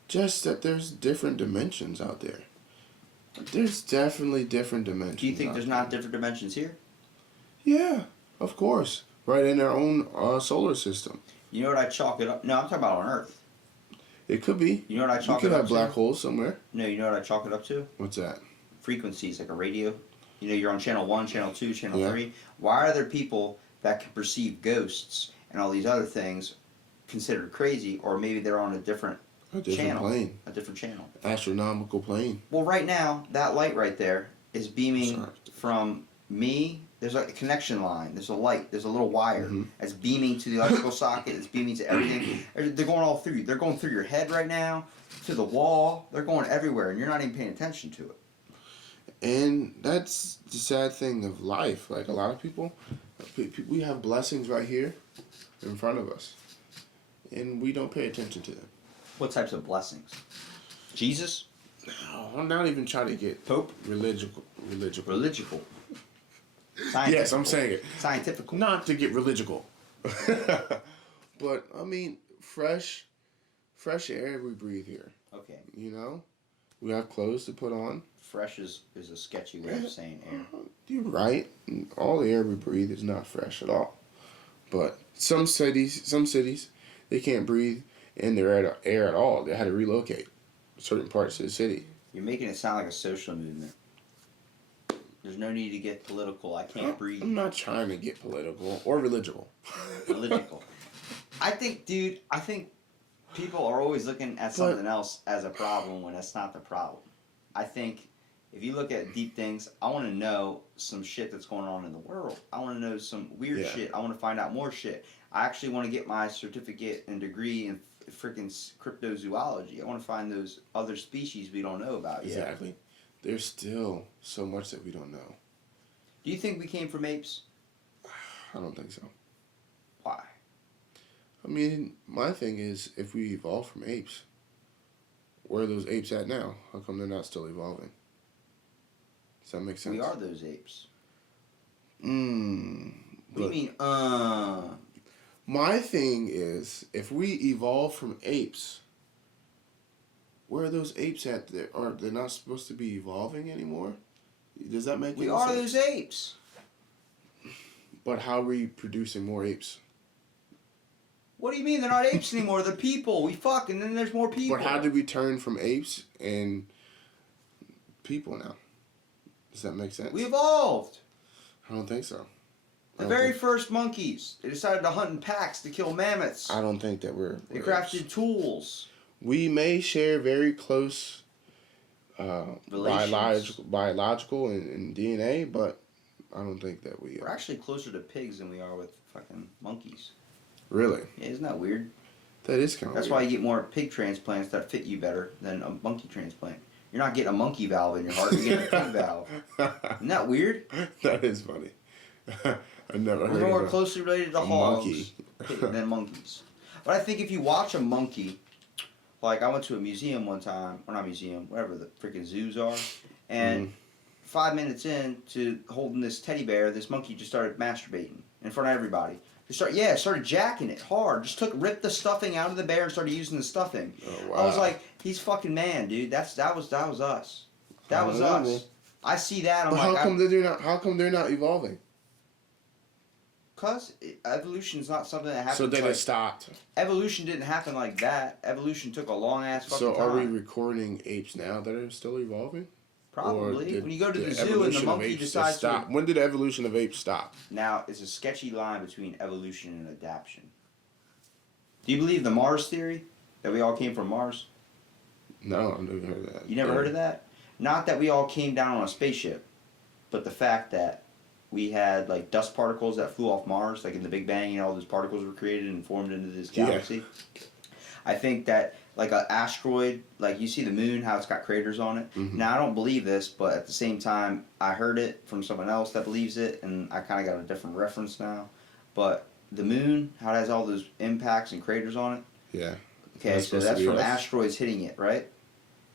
just that there's different dimensions out there. There's definitely different dimensions. Do you think out there's there. not different dimensions here? Yeah, of course. Right in our own solar system. You know what I chalk it up? No, I'm talking about on Earth. It could be. You know what I You chalk could it up have black to? holes somewhere. No, you know what I chalk it up to? What's that? Frequencies, like a radio. You know, you're on channel 1, channel 2, channel Yeah. 3. Why are there people that can perceive ghosts and all these other things considered crazy, or maybe they're on a different A different channel? plane. A different channel. Astronomical plane. Well, right now, that light right there is beaming Sorry. from me. There's like a connection line. There's a light. There's a little wire Mhm. that's beaming to the electrical socket. It's beaming to everything. They're going all through. They're going through your head right now, to the wall. They're going everywhere, and you're not even paying attention to it. And that's the sad thing of life. Like a lot of people, we have blessings right here in front of us, and we don't pay attention to them. What types of blessings? Jesus? No, I'm not even trying to get Pope? religious. Religical. Yes, I'm saying it. Scientific. Not to get religical. But I mean, fresh air we breathe here. Okay. You know, we have clothes to put on. Fresh is a sketchy way of saying air. You're right. All the air we breathe is not fresh at all. But some cities, they can't breathe in their air at all. They had to relocate certain parts of the city. You're making it sound like a social movement. There's no need to get political. I can't breathe. I'm not trying to get political or religical. Political. I think people are always looking at something else as a problem when that's not the problem. I think if you look at deep things, I want to know some shit that's going on in the world. I want to know some weird shit. I want to find out more shit. I actually want to get my certificate and degree in freaking cryptozoology. I want to find those other species we don't know about yet. Exactly. There's still so much that we don't know. Do you think we came from apes? I don't think so. Why? I mean, my thing is, if we evolved from apes, where are those apes at now? How come they're not still evolving? Does that make sense? We are those apes. But What do you mean, my thing is, if we evolve from apes, where are those apes at? They're not supposed to be evolving anymore? Does that make We any are sense? those apes. But how are we producing more apes? What do you mean they're not apes anymore? They're people. We fuck, and then there's more people. But how did we turn from apes and people now? Does that make sense? We evolved. I don't think so. The very first monkeys, they decided to hunt in packs to kill mammoths. I don't think that They we're crafted apes. tools. We may share very close Relations. biological and DNA, but I don't think that we We're actually closer to pigs than we are with fucking monkeys. really. Yeah, isn't that weird? That is kind of That's why you get more pig transplants that fit you better than a monkey transplant. You're not getting a monkey valve in your heart, you're getting a pig valve. Isn't that weird? That is funny. I never We're heard more of closely related to a hogs monkey. than monkeys. But I think if you watch a monkey, like I went to a museum one time, or not museum, whatever the freaking zoos are, and 5 minutes in to holding this teddy bear, this monkey just started masturbating in front of everybody. Started jacking it hard. Just ripped the stuffing out of the bear and started using the stuffing. Oh, wow. I was like, he's fucking man, dude. That was us. That was us. I see that. I'm But like, how come they're not evolving? because evolution is not something that happens. So then like, it stopped. Evolution didn't happen like that. Evolution took a long ass fucking So time. are we recording apes now that are still evolving? Probably. When you go to the zoo and the evolution of monkey apes just decides to. stop? When did the evolution of apes stop? Now, it's a sketchy line between evolution and adaptation. Do you believe the Mars theory? That we all came from Mars? No, I've never heard of that. You never heard of that? Not that we all came down on a spaceship, but the fact that we had like dust particles that flew off Mars, like in the Big Bang, all those particles were created and formed into this galaxy. Yeah. I think that like an asteroid, like you see the moon, how it's got craters on it. Mm-hmm. Now I don't believe this, but at the same time, I heard it from someone else that believes it, and I kind of got a different reference now. But the moon, how it has all those impacts and craters on it. Yeah. Okay, so that's from asteroids hitting it, right?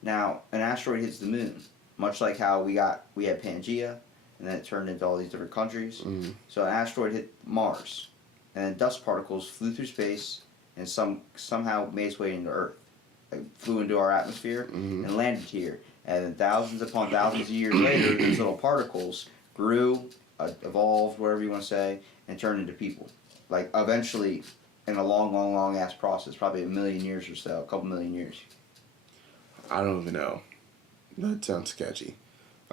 Now, an asteroid hits the moon, much like how we had Pangea, and then it turned into all these different countries. Mm-hmm. So an asteroid hit Mars, and then dust particles flew through space and somehow made its way into Earth. Like, flew into our atmosphere and landed here. And then thousands upon thousands of years later, these little particles grew, evolved, whatever you want to say, and turned into people. Like, eventually, in a long ass process, probably 1 million years or so, a couple million years. I don't even know. That sounds sketchy.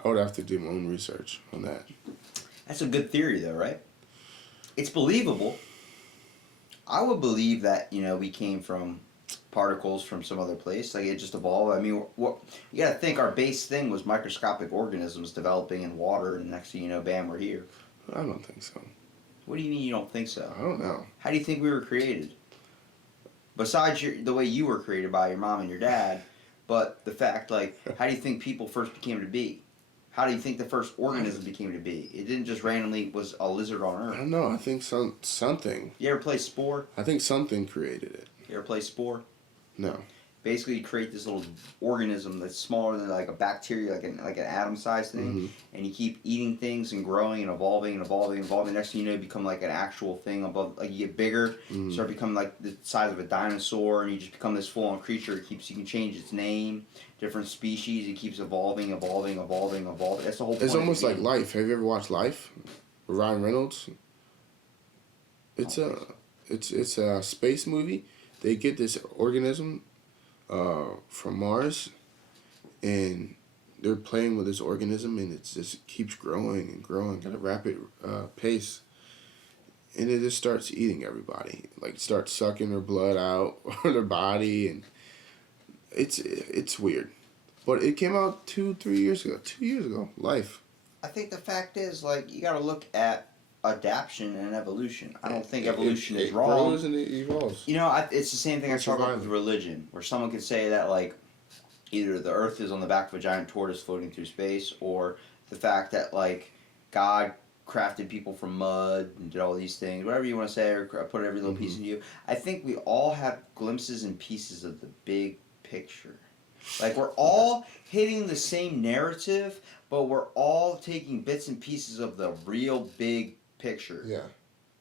I would have to do my own research on that. That's a good theory, though, right? It's believable. I would believe that, we came from particles from some other place. Like, it just evolved. I mean, what you gotta think, our base thing was microscopic organisms developing in water, and next thing you know, bam, we're here. I don't think so. What do you mean you don't think so? I don't know. How do you think we were created? Besides the way you were created by your mom and your dad, but the fact, like, how do you think people first became to be? How do you think the first organism became to be? It didn't just randomly was a lizard on I Earth. don't know. I think something. You ever play Spore? I think something created it. You ever play Spore? No. Basically, you create this little organism that's smaller than like a bacteria, like an atom-sized thing, and you keep eating things and growing and evolving and evolving and evolving. Next thing you know, you become like an actual thing above. Like, you get bigger, start becoming like the size of a dinosaur, and you just become this full-on creature. You can change its name, different species. It keeps evolving. That's the whole point. It's almost like Life. Have you ever watched Life? With Ryan Reynolds. It's a space movie. They get this organism from Mars, and they're playing with this organism, and it just keeps growing and growing at a rapid pace, and it just starts eating everybody. Like, starts sucking their blood out of their body, and it's weird. But it came out 2 years ago. Life. I think the fact is, like, you got to look at adaptation and evolution. I don't think evolution is wrong. It grows and it evolves. It's the same thing I talk about with religion, where someone could say that, like, either the Earth is on the back of a giant tortoise floating through space, or the fact that, like, God crafted people from mud and did all these things, whatever you want to say, or put every little piece in you. I think we all have glimpses and pieces of the big picture. Like, we're all hitting the same narrative, but we're all taking bits and pieces of the real big picture. Yeah.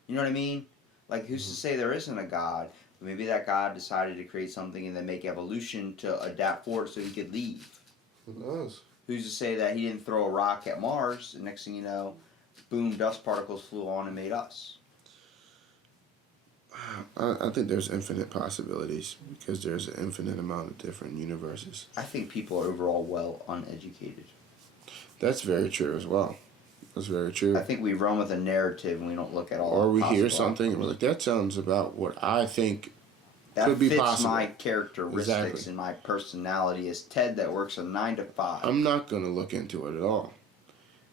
You know what I mean? Like, who's to say there isn't a God? Maybe that God decided to create something and then make evolution to adapt for it so he could leave. Who knows? Who's to say that he didn't throw a rock at Mars and next thing you know, boom, dust particles flew on and made us? I think there's infinite possibilities because there's an infinite amount of different universes. I think people are overall well uneducated. That's very true as well. That's very true. I think we run with a narrative and we don't look at all. Or we hear possible something and we're outcomes. like, that sounds about what I think That could be fits possible. my characteristics Exactly. and my personality as Ted that works a 9 to 5. I'm not gonna look into it at all.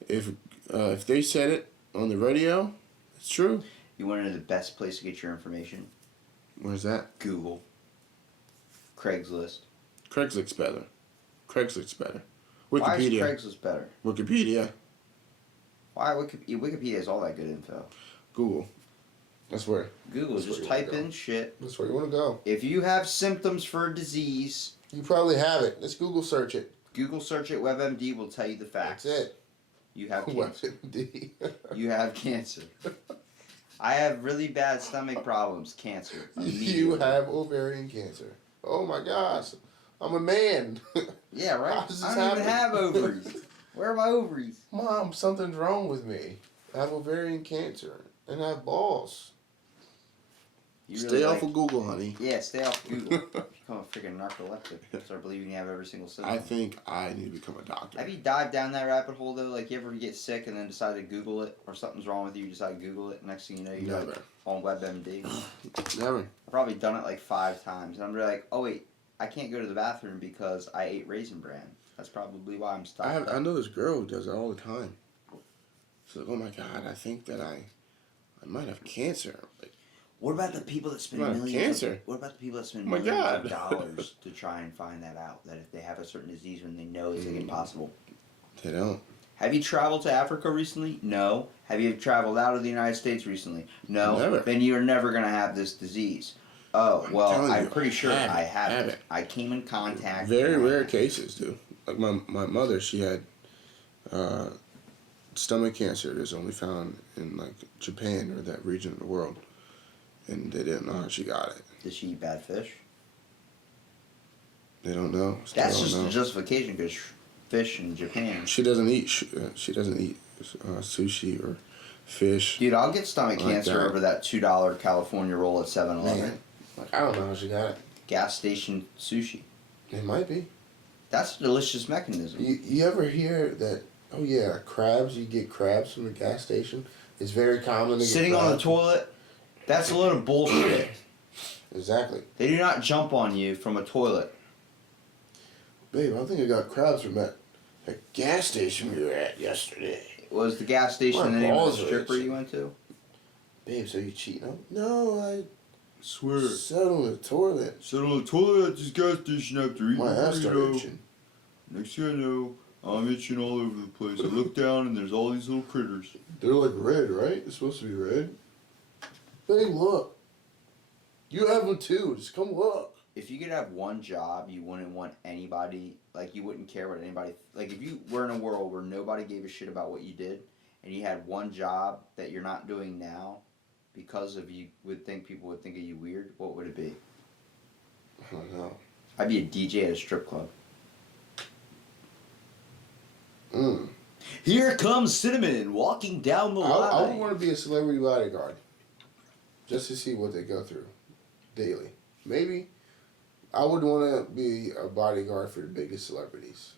If they said it on the radio, it's true. You want to know the best place to get your information? Where's that? Google. Craigslist. Craigslist's better. Craigslist's better. Why is Wikipedia. Craigslist better? Wikipedia. Why Wikipedia has all that good info? Google. That's where. Google, That's just where you type wanna in shit. That's where you want to go. If you have symptoms for a disease, You probably have it. Let's Google search it. Google search it. WebMD will tell you the facts. That's it. You have cancer. WebMD. You have cancer. I have really bad stomach problems. Cancer. You Immediately. have ovarian cancer. Oh my gosh. I'm a man. Yeah, right. How does this I don't even have happen? ovaries. Where are my ovaries? Mom, something's wrong with me. I have ovarian cancer and I have balls. You Stay really off like- of Google, honey. Yeah, stay off Google. Become a freaking narcoleptic. Start believing you have every single symptom. I think I need to become a doctor. Have you dived down that rabbit hole though? Like you ever get sick and then decide to Google it, or something's wrong with you, you decide to Google it. Next thing you know, you're Never. like on WebMD. Never. I've probably done it like 5 times, and I'm really like, oh wait, I can't go to the bathroom because I ate Raisin Bran. That's probably why I'm stuck. I know this girl who does it all the time. She's like, oh my god, I think that I might have cancer. Like, What about the people that spend Well, millions? cancer. What about the people that spend Oh my millions God. of dollars to try and find that out? That if they have a certain disease when they know it's impossible. they don't. Have you traveled to Africa recently? No. Have you traveled out of the United States recently? No. Never. Then you're never gonna have this disease. Oh I'm well, telling I'm you, pretty sure have it, I have have it. it. I came in contact. Very and I rare have it. cases, dude. Like my mother, she had stomach cancer. That's only found in like Japan or that region of the world, and they didn't know how she got it. Did she eat bad fish? They don't know. Still That's don't just know. a justification because fish in Japan. She doesn't eat. She doesn't eat sushi or fish. Dude, I'll get stomach Like cancer that. over that $2 California roll at 7-Eleven. Man, like I don't know how she got it. Gas station sushi. It might be. That's a delicious mechanism. You ever hear that? Oh yeah, crabs. You get crabs from the gas station. It's very common to get Sitting on the crabs. toilet, that's a load of bullshit. Exactly, They do not jump on you from a toilet. babe. I think I got crabs from that gas station we were at yesterday. Was the gas station My the name of balls the are stripper itching. you went to? Babe, so you cheating? No, I Swear. sat on the toilet. Sit on the toilet at this gas station after eating My a ass started burrito. itching. Next thing I know, I'm itching all over the place. I look down and there's all these little critters. They're like red, right? It's supposed to be red. Babe, look. You have them too. Just come look. If you could have one job, you wouldn't want anybody, like you wouldn't care what anybody, like if you were in a world where nobody gave a shit about what you did, and you had one job that you're not doing now, because of you would think people would think of you weird, what would it be? I don't know. I'd be a DJ at a strip club. Mm. Here comes Cinnamon walking down the I would want to be a celebrity bodyguard. Just to see what they go through daily. Maybe I would want to be a bodyguard for the biggest celebrities.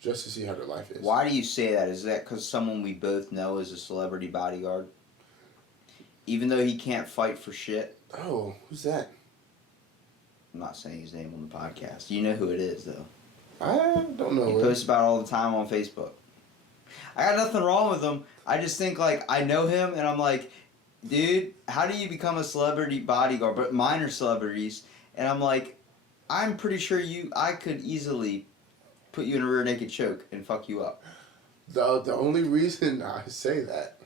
Just to see how their life is. Why do you say that? Is that because someone we both know is a celebrity bodyguard? Even though he can't fight for shit? Oh, who's that? I'm not saying his name on the podcast. You know who it is, though. I don't know. He him. posts about it all the time on Facebook. I got nothing wrong with him. I just think, like, I know him, and I'm like, dude, how do you become a celebrity bodyguard? But mine are celebrities, and I'm like, I'm pretty sure I could easily put you in a rear naked choke and fuck you up. The only reason I say that,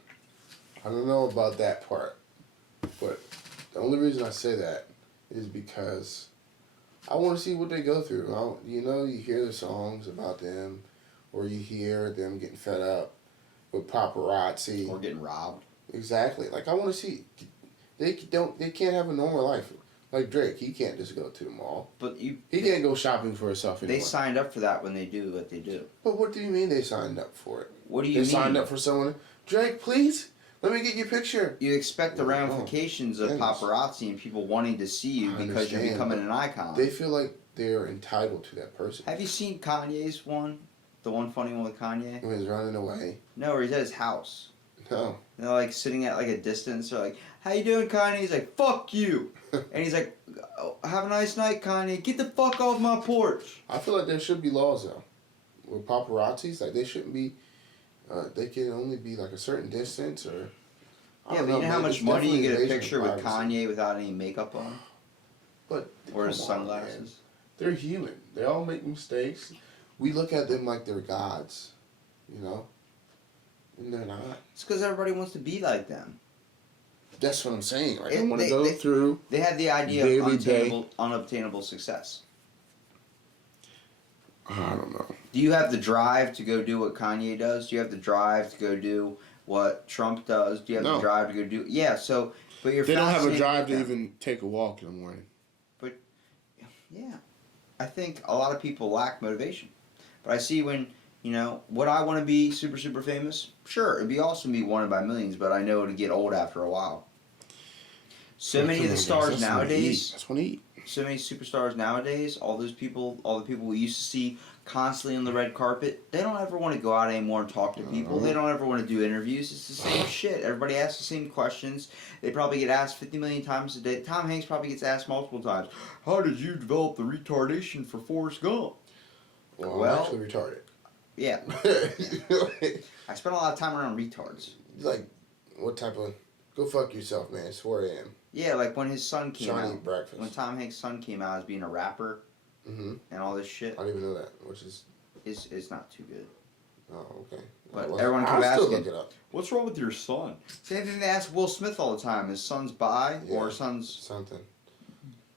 I don't know about that part, but the only reason I say that is because I want to see what they go through. You hear the songs about them, or you hear them getting fed up with paparazzi. Or getting robbed. Exactly. Like I want to see. They can't have a normal life. Like Drake, he can't just go to the mall. But He can't go shopping for himself anymore. they signed up for that when they do what they do. But what do you mean they signed up for it? What do you They mean? signed up for someone. Drake, please Let me get your picture. You expect the Oh, ramifications of goodness. paparazzi and people wanting to see you I because you're understand, becoming but an icon. They feel like they're entitled to that person. Have you seen Kanye's one? The one funny one with Kanye? When he's running away. No, where he's at his house. No. And they're like sitting at like a distance. They're like, "How you doing, Kanye?" He's like, "Fuck you," and he's like, "Oh, have a nice night, Kanye. Get the fuck off my porch." I feel like there should be laws though. With paparazzis, like they shouldn't be. They can only be like a certain distance or. I Yeah, don't but you know how man, much it's money you definitely get a invasion of picture with privacy. Kanye without any makeup on, But or his come on, man. sunglasses? They're human. They all make mistakes. We look at them like they're gods, you know, and they're not. It's because everybody wants to be like them. That's what I'm saying. Like I It- want to they- go they- through. They had the idea of Daily day. unobtainable success. I don't know. Do you have the drive to go do what Kanye does? Do you have the drive to go do what Trump does? Do you have No. the drive to go do? Yeah. So, but you're. They don't have a fascinated drive to with them. even take a walk in the morning. Yeah, I think a lot of people lack motivation. But I see when, would I want to be super, super famous? Sure, it'd be awesome to be wanted by millions, but I know it'd get old after a while. So many of the stars nowadays, That's when eat. so many superstars nowadays, all the people we used to see constantly on the red carpet, they don't ever want to go out anymore and talk to people. They don't ever want to do interviews. It's the same shit. Everybody asks the same questions. They probably get asked 50 million times a day. Tom Hanks probably gets asked multiple times, "How did you develop the retardation for Forrest Gump?" Well, Well- I'm actually retarded. Yeah, I spent a lot of time around retards. Like, what type of? Go fuck yourself, man. It's 4 a.m. Yeah, like when his son came Trying to out. eat breakfast. When Tom Hanks' son came out as being a rapper Mm-hmm. and all this shit, I don't even know that, which is. is not too good. Oh, okay. But Well, everyone I'll kept still asking, look it up. "What's wrong with your son?" Same thing they ask Will Smith all the time. His son's bi or Yeah. son's Something.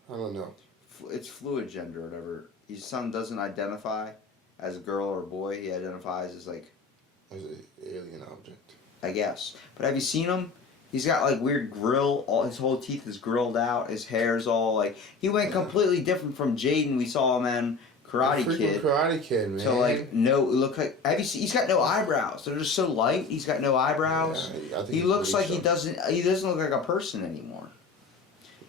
I don't know. it's fluid gender or whatever. His son doesn't identify as a girl or a boy. He identifies as like, As an alien object. I guess. But have you seen him? He's got like weird grill. All his whole teeth is grilled out. His hair's all like he went completely different from Jaden. We saw him in Karate Freaking Kid. Karate Kid, man. So like no, it look like have you seen? He's got no eyebrows. They're just so light. He's got no eyebrows. Yeah, I think He he's looks like bleached up. he doesn't look like a person anymore.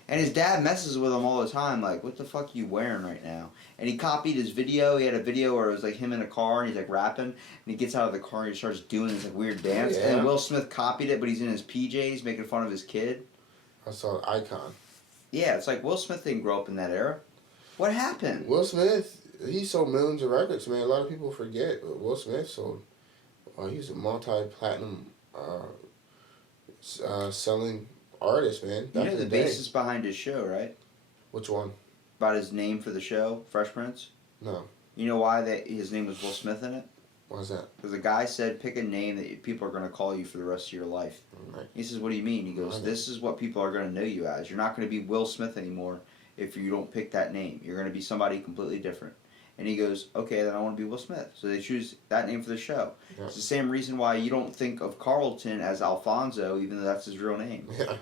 And his dad messes with him all the time, like, "What the fuck are you wearing right now?" And he copied his video. He had a video where it was like him in a car and he's like rapping, and he gets out of the car and he starts doing this like weird dance. Yeah. And Will Smith copied it, but he's in his PJs making fun of his kid. I saw an icon. Yeah, it's like Will Smith didn't grow up in that era. What happened? Will Smith, he sold millions of records, man. A lot of people forget, but Will Smith sold. He's a multi-platinum selling artist, man. You Back know in the the day. basis behind his show, right? Which one? About his name for the show, Fresh Prince. No. You know why his name was Will Smith in it? Why's that? Because the guy said, "Pick a name that people are going to call you for the rest of your life." Right. He says, "What do you mean?" He goes, Okay. "This is what people are going to know you as. You're not going to be Will Smith anymore if you don't pick that name. You're going to be somebody completely different." And he goes, "Okay, then I want to be Will Smith." So they choose that name for the show. Yeah. It's the same reason why you don't think of Carlton as Alfonso, even though that's his real name. Yeah.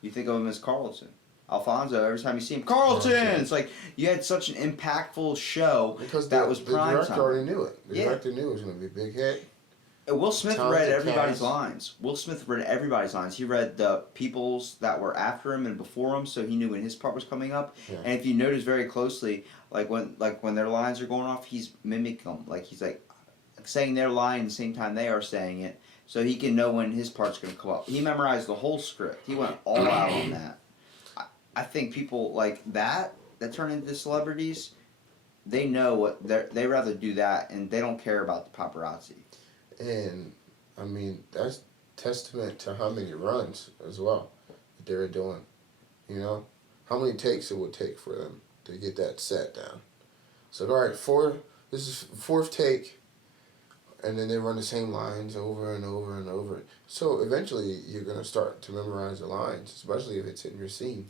You think of him as Carlton. Alfonso, every time you see him, Carlton! It's like you had such an impactful show. Because That the, was the prime director time. already knew it. The Yeah. director knew it was going to be a big hit. Will Smith Talented read everybody's cast. lines. Will Smith read everybody's lines. He read the people's that were after him and before him, so he knew when his part was coming up. Yeah. And if you notice very closely, when their lines are going off, he's mimicking them. Like he's like saying their line at the same time they are saying it, so he can know when his part's going to come up. He memorized the whole script. He went all out on that. I think people like that turn into celebrities. They know what they rather do that, and they don't care about the paparazzi. And, I mean, that's testament to how many runs as well that they were doing. You know? How many takes it would take for them to get that set down. So, all right, this is fourth take, and then they run the same lines over and over and over. So, eventually, you're going to start to memorize the lines, especially if it's in your scene.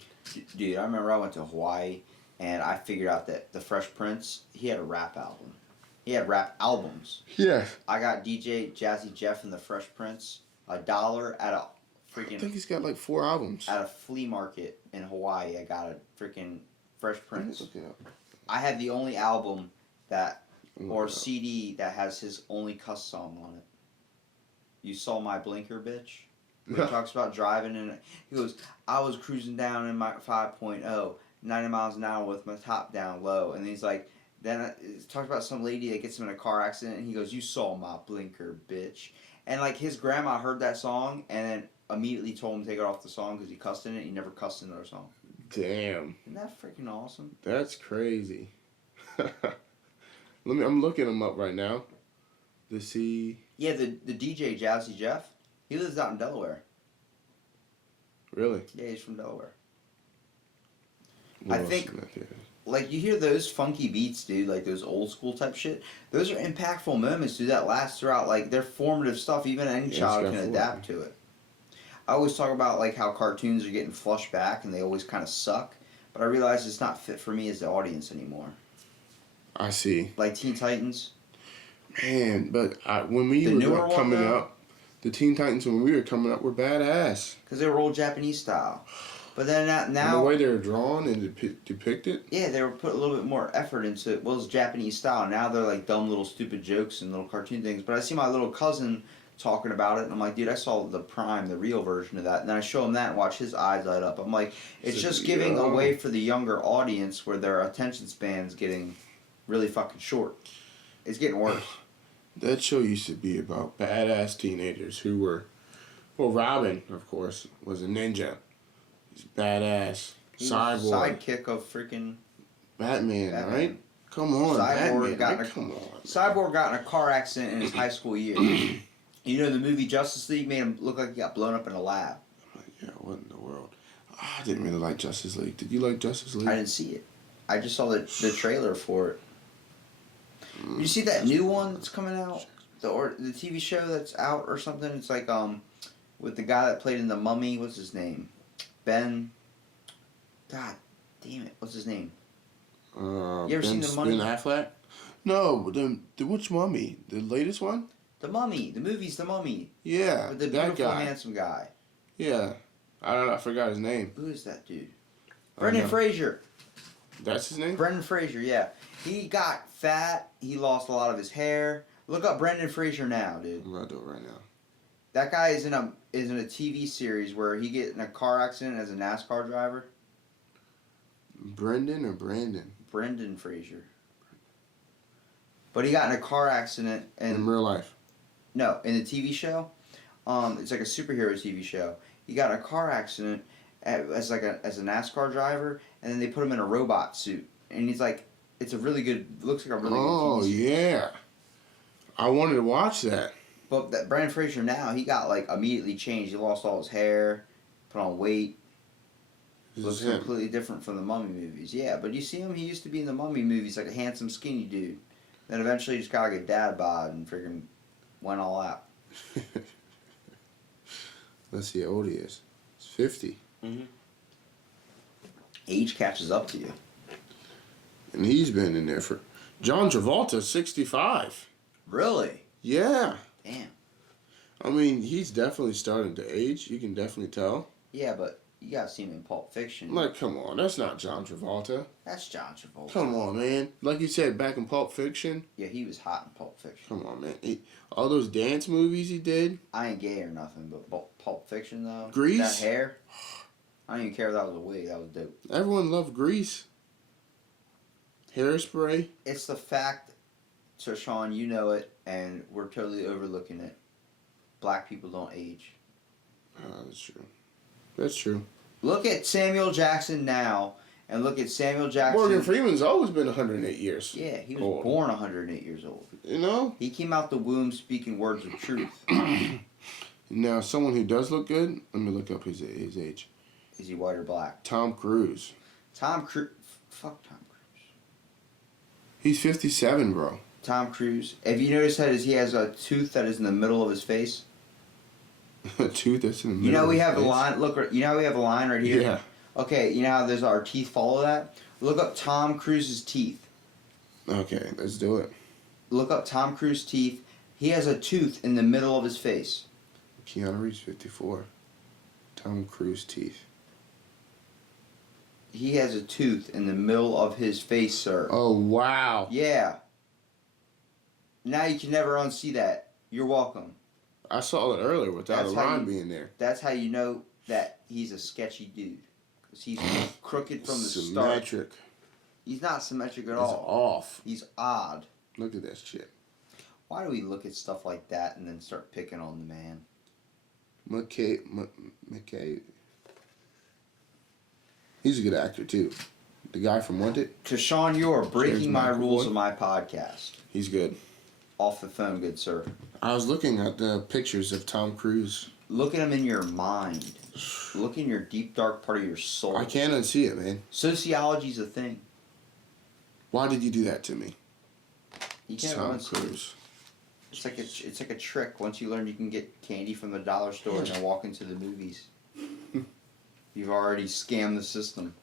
Dude, I remember I went to Hawaii, and I figured out that the Fresh Prince, he had a rap album. He had rap albums. Yeah. I got DJ Jazzy Jeff and the Fresh Prince $1 at a I think freaking he's got like 4 albums. at a flea market in Hawaii. I got a freaking Fresh Prince. Look it up. I have the only album that or Look it up. CD that has his only cuss song on it. You saw my blinker, bitch. Where he talks about driving, and he goes, I was cruising down in my 5.0, 90 miles an hour with my top down low. And he's like, then it talks about some lady that gets him in a car accident, and he goes, you saw my blinker, bitch. And like his grandma heard that song and then immediately told him to take it off the song because he cussed in it. He never cussed in another song. Damn. Isn't that freaking awesome? That's crazy. I'm looking him up right now to see. Yeah, the DJ Jazzy Jeff, he lives out in Delaware. Really? Yeah, he's from Delaware. What I else think- is that there? Like, you hear those funky beats, dude, like those old school type shit. Those are impactful moments, dude, that last throughout. Like, they're formative stuff. Even any Yeah, child it's can got adapt to it. I always talk about, like, how cartoons are getting flushed back and they always kind of suck. But I realize it's not fit for me as the audience anymore. I see. Like Teen Titans. Man, but when we The newer were one, coming though? up, the Teen Titans when we were coming up were badass. Because they were old Japanese style. But then And the now, way they were drawn and depicted. yeah, they were put a little bit more effort into it. Well, it's Japanese style. Now they're like dumb little stupid jokes and little cartoon things. But I see my little cousin talking about it, and I'm like, dude, I saw the prime, the real version of that. And then I show him that and watch his eyes light up. I'm like, it's So, just giving yeah. away for the younger audience where their attention span's getting really fucking short. It's getting worse. That show used to be about badass teenagers who were, well, Robin, of course, was a ninja. He's badass. He was Cyborg. sidekick of freaking Batman, Batman. right? Come on, Cyborg Batman. got Like, a- come on. Cyborg got in a car accident in his high school year. You know, the movie Justice League made him look like he got blown up in a lab. Yeah, what in the world? I didn't really like Justice League. Did you like Justice League? I didn't see it. I just saw the trailer for it. You see that new one that's coming out? The TV show that's out or something? It's like with the guy that played in The Mummy. What's his name? Ben. God damn it! What's his name? You ever seen The Mummy? Ben Affleck? No, the which Mummy? The latest one? The Mummy. The movie's The Mummy. Yeah, With the that beautiful, guy. handsome guy. Yeah, I don't know. I forgot his name. Who is that dude? I Brendan know. Fraser. That's his name. Brendan Fraser, yeah. He got fat. He lost a lot of his hair. Look up Brendan Fraser now, dude. I'm gonna do it right now. That guy is in a TV series where he get in a car accident as a NASCAR driver. Brendan or Brandon? Brendan Fraser. But he got in a car accident In and real life. no, in the TV show. It's like a superhero TV show. He got in a car accident as a NASCAR driver, and then they put him in a robot suit, and he's like, it's a really good. Looks like a really Oh good TV series. yeah, I wanted to watch that. But that Brendan Fraser now, he got like immediately changed. He lost all his hair, put on weight. This Looks is him. completely different from the Mummy movies. Yeah, but you see him, he used to be in the Mummy movies like a handsome, skinny dude. Then eventually he just got like a dad bod and freaking went all out. Let's see how old he is. He's 50. Age catches up to you. And he's been in there for. John Travolta, 65. Really? Yeah. Damn. I mean, he's definitely starting to age. You can definitely tell. Yeah, but you gotta see him in Pulp Fiction. Like, come on. That's not John Travolta. That's John Travolta. Come on, man. Like you said, back in Pulp Fiction. Yeah, he was hot in Pulp Fiction. Come on, man. All those dance movies he did. I ain't gay or nothing, but Pulp Fiction though. Grease? That hair. I don't even care if that was a wig. That was dope. Everyone loved Grease. Hairspray. It's the fact, so Sean, you know it, and we're totally overlooking it. Black people don't age. Oh, that's true. That's true. Look at Samuel Jackson now, and look at Samuel Jackson. Morgan Freeman's always been 108 years. Yeah, he was old. born 108 years old. You know? He came out the womb speaking words of truth. Now, someone who does look good, let me look up his age. Is he white or black? Tom Cruise. Tom Cruise. Fuck Tom Cruise. He's 57, bro. Tom Cruise. Have you noticed that he has a tooth that is in the middle of his face? A tooth that's in the middle. You know we of have a his face. line. Look, you know we have a line right here. Yeah. Okay, you know how there's our teeth follow that. Look up Tom Cruise's teeth. Okay, let's do it. Look up Tom Cruise's teeth. He has a tooth in the middle of his face. Keanu Reeves, 54. Tom Cruise teeth. He has a tooth in the middle of his face, sir. Oh, wow. Yeah. Now you can never unsee that. You're welcome. I saw it earlier without That's a how line you- being there. That's how you know that he's a sketchy dude. 'Cause he's crooked from the start. Symmetric. He's not symmetric at It's all. off. He's odd. Look at that shit. Why do we look at stuff like that and then start picking on the man? McKay. He's a good actor too. The guy from Wanted. Because Sean, you are breaking James my rules McAvoy. of my podcast. He's good. Off the phone, good sir. I was looking at the pictures of Tom Cruise. Look at him in your mind. Look in your deep, dark part of your soul. I can't unsee it, man. Sociology's a thing. Why did you do that to me? You can't Tom unsee it. Cruise. It's like a trick. Once you learn you can get candy from the dollar store and then walk into the movies, you've already scammed the system.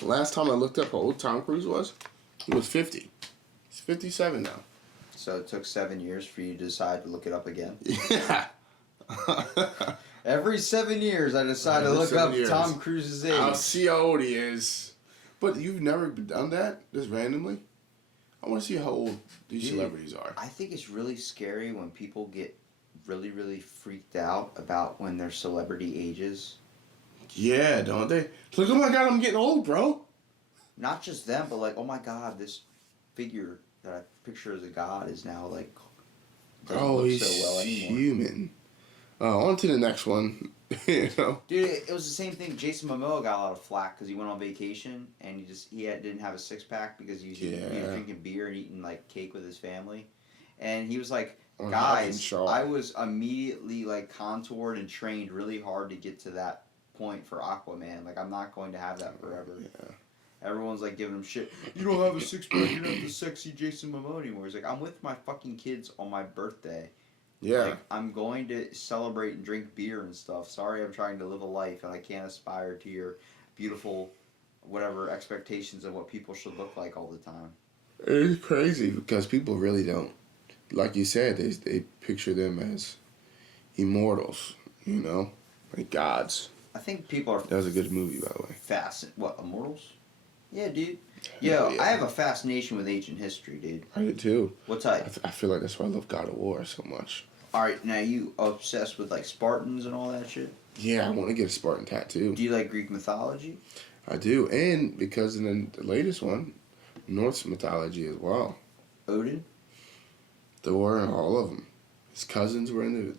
The last time I looked up how old Tom Cruise was, he was 50. He's 57 now. So it took 7 years for you to decide to look it up again. Yeah. Every 7 years, I decide to Every look 7 up years. Tom Cruise's age. I'll see how old he is. But you've never done that? Just randomly? I want to see how old these Dude, celebrities are. I think it's really scary when people get really, really freaked out about when their celebrity ages. Yeah, don't they? Look, oh my god, I'm getting old, bro. Not just them, but like, oh my god, this figure that I picture as a god is now like doesn't Oh, look he's so well anymore. human. On to the next one. You know? Dude, it was the same thing. Jason Momoa got a lot of flack because he went on vacation and didn't have a six pack because he was drinking beer and eating like cake with his family, and he was like, On guys, Hawkinshaw. I was immediately like contoured and trained really hard to get to that point for Aquaman. Like I'm not going to have that forever. Yeah. Everyone's like giving him shit. You don't have a six pack. You're not the sexy Jason Momoa anymore. He's like, I'm with my fucking kids on my birthday. Yeah. Like, I'm going to celebrate and drink beer and stuff. Sorry, I'm trying to live a life and I can't aspire to your beautiful, whatever expectations of what people should look like all the time. It's crazy because people really don't. Like you said, they picture them as immortals, you know? Like gods. I think people are That was a good movie, by the way. What, Immortals? Yeah, dude. Hell Yo, yeah. I have a fascination with ancient history, dude. I did too. What type? I feel like that's why I love God of War so much. Alright, now you obsessed with like Spartans and all that shit? Yeah, I want to get a Spartan tattoo. Do you like Greek mythology? I do. And because in the latest one, Norse mythology as well. Odin? Thor and all of them. His cousins were in it.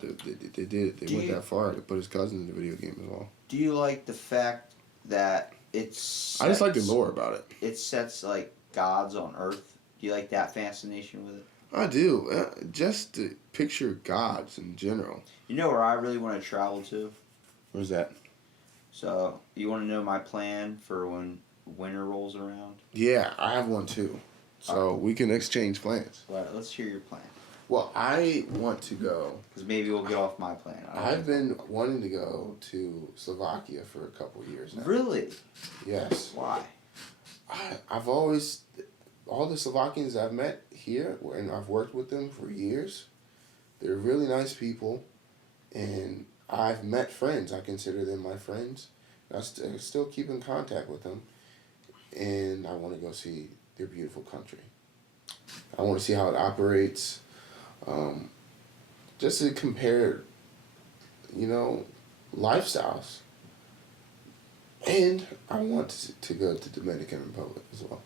They Do went you- that far to put his cousins in the video game as well. Do you like the fact that it's I just like the lore about it. it sets like gods on Earth? Do you like that fascination with it? I do. Just to picture gods in general. You know where I really want to travel to? Where's that? So you want to know my plan for when winter rolls around? Yeah, I have one too. So we can exchange plans. Let's hear your plan, Well, I want to go. because maybe we'll get off my plan. I don't I've know. been wanting to go to Slovakia for a couple years now. Really? Yes. Why? I've always, all the Slovakians I've met here, and I've worked with them for years, they're really nice people, and I've met friends. I consider them my friends. I still keep in contact with them, and I want to go see their beautiful country. I want to see how it operates, just to compare, lifestyles. And I want to go to Dominican Republic as well.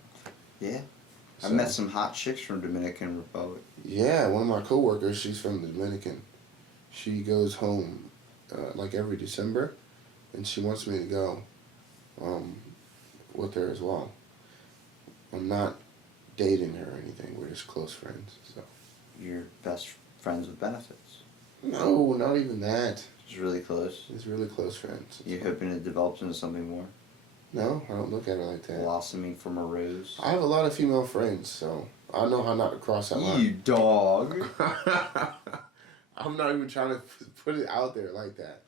Yeah. I So- met some hot chicks from Dominican Republic. Yeah, one of my coworkers, she's from the Dominican. She goes home like every December, and she wants me to go with her as well. I'm not dating her or anything. We're just close friends. So You're best friends with benefits. no, not even that. It's really close. It's really close friends. You're hoping it develops into something more? No, I don't look at her like that. Blossoming from a rose? I have a lot of female friends, so I know how not to cross that line. You dog. I'm not even trying to put it out there like that.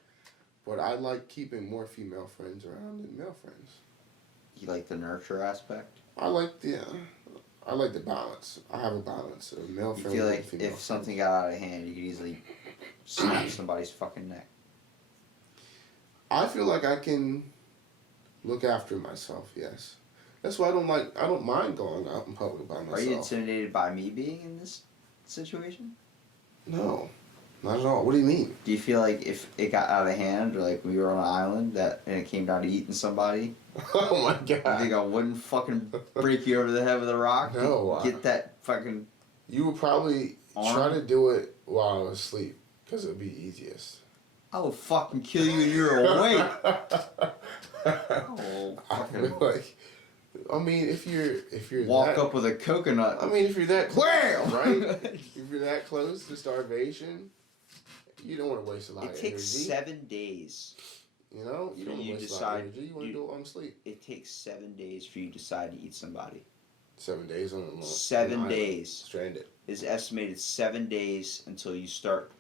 But I like keeping more female friends around than male friends. You like the nurture aspect? I like the balance. I have a balance of male You friends feel and like female if something got out of hand, you could easily snap somebody's fucking neck. I feel like I can look after myself, yes. That's why I don't mind going out in public by myself. Are you intimidated by me being in this situation? No, not at all. What do you mean? Do you feel like if it got out of hand, or like we were on an island and it came down to eating somebody, Oh my you think god. I wouldn't fucking break you over the head with a rock? No, Get that fucking You would probably arm? try to do it while I was asleep because it would be easiest. I will fucking kill you when you're awake. Oh, I fucking feel like, I mean, if you're walk that, up with a coconut. I mean, if you're that close, Wham! right? If you're that close to starvation, you don't want to waste a lot It of takes energy. 7 days. You know, you for don't want to you waste a lot decide- of energy. You want to you- do it while I'm asleep. It takes 7 days for you to decide to eat somebody. 7 days on a 7 island, days. stranded. Is estimated 7 days until you start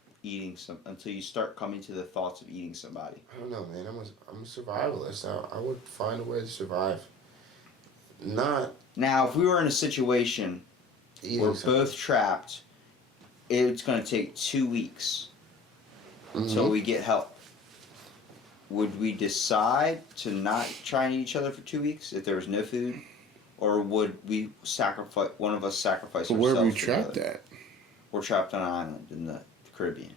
until you start coming to the thoughts of eating somebody. I don't know, man. I'm a survivalist. I would find a way to survive. Not Now, if we were in a situation eating we're something. both trapped, it's going to take 2 weeks until Mhm. we get help. Would we decide to not try and eat each other for 2 weeks if there was no food, or would we sacrifice one of us sacrifice But ourselves? where are we for the trapped other? at? We're trapped on an island in the Caribbean.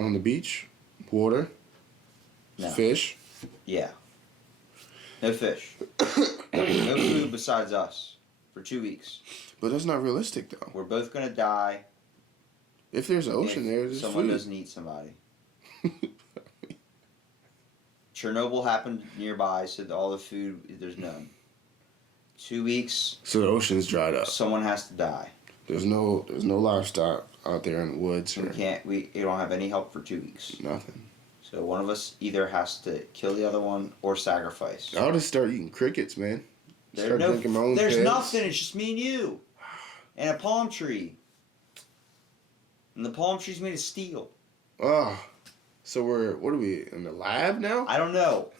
On the beach, water, No. fish. Yeah. No fish. No food besides us for 2 weeks. But that's not realistic, though. We're both gonna die. If there's an ocean if there, there's someone food. doesn't eat somebody. Chernobyl happened nearby, so all the food there's none. 2 weeks, So the ocean's dried up. someone has to die. There's no livestock out there in the woods We or can't. We don't have any help for 2 weeks. nothing. So one of us either has to kill the other one or sacrifice. I'll just start eating crickets, man. There's Start drinking my own there's piss. nothing. It's just me and you, and a palm tree. And the palm tree's made of steel. Oh, so what are we in the lab now? I don't know.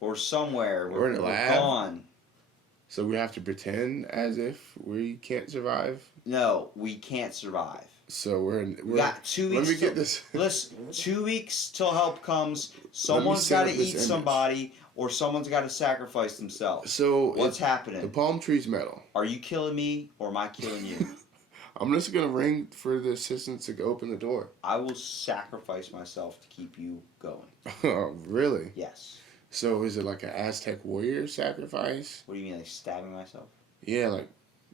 Or somewhere. We're in a we're lab? gone. So we have to pretend as if we can't survive. No, we can't survive. So We got 2 weeks. Let me get till- this. Listen, 2 weeks till help comes. Someone's set got to up this eat image. somebody, or someone's got to sacrifice themselves. So What's the happening? palm tree's metal. Are you killing me, or am I killing you? I'm just gonna ring for the assistants to go open the door. I will sacrifice myself to keep you going. Oh, really? Yes. So is it like an Aztec warrior sacrifice? What do you mean, like stabbing myself? Yeah, like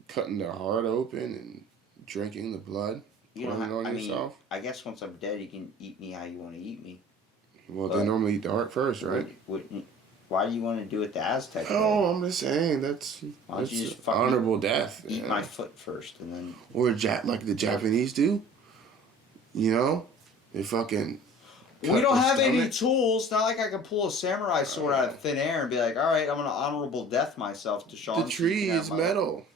cutting their heart open and drinking the blood, You pouring don't it have, on I mean, yourself. I guess once I'm dead, you can eat me how you want to eat me. Well, but- they normally eat the heart first, right? Why do you want to do it the Aztec way? Oh, I'm just saying that's, Why don't you that's just fucking honorable death. Eat yeah. my foot first, and then Or like the Japanese do. You know, they fucking. we cut don't their have any stomach. tools. Not like I can pull a samurai sword out of thin air and be like, "All right, I'm gonna honorable death myself to Sean." The tree is metal.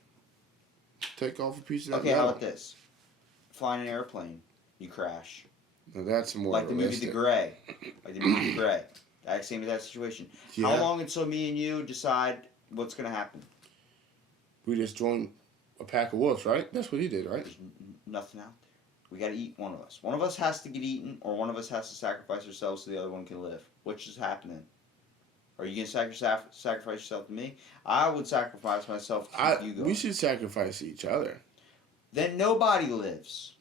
Take off a piece of that Okay, how metal. about this? Flying an airplane, you crash. Now that's more Like the movie realistic. The Gray. Like the movie The Gray. That same exact situation. Yeah. How long until me and you decide what's gonna happen? We just joined a pack of wolves, right? That's what he did, right? There's nothing out there. We gotta eat one of us. One of us has to get eaten, or one of us has to sacrifice ourselves so the other one can live. Which is happening? Are you gonna sacrifice yourself to me? I would sacrifice myself to keep you going. We should sacrifice each other. Then nobody lives.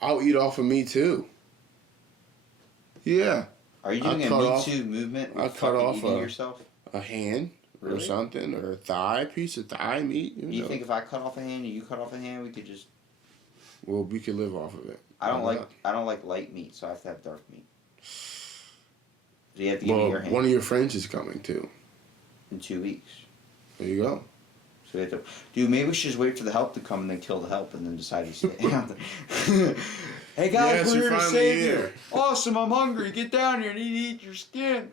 I'll eat off of me too. Yeah, Are you I'll doing a cut Me off- Too movement? With I'll cut fucking off eating a- yourself. a hand or Really? something, or a thigh, piece of thigh meat. Do you think if I cut off a hand and you cut off a hand, we could just? Well, we could live off of it. I don't Why like. not? I don't like light meat, so I have to have dark meat. So you have to give me Well, your hand one of your friends is coming too. in 2 weeks. There you go. So we have to, dude, maybe we should just wait for the help to come and then kill the help and then decide to stay out there. Hey guys, Yes, we're you're here to finally save here. you. Awesome, I'm hungry. Get down here and eat your skin.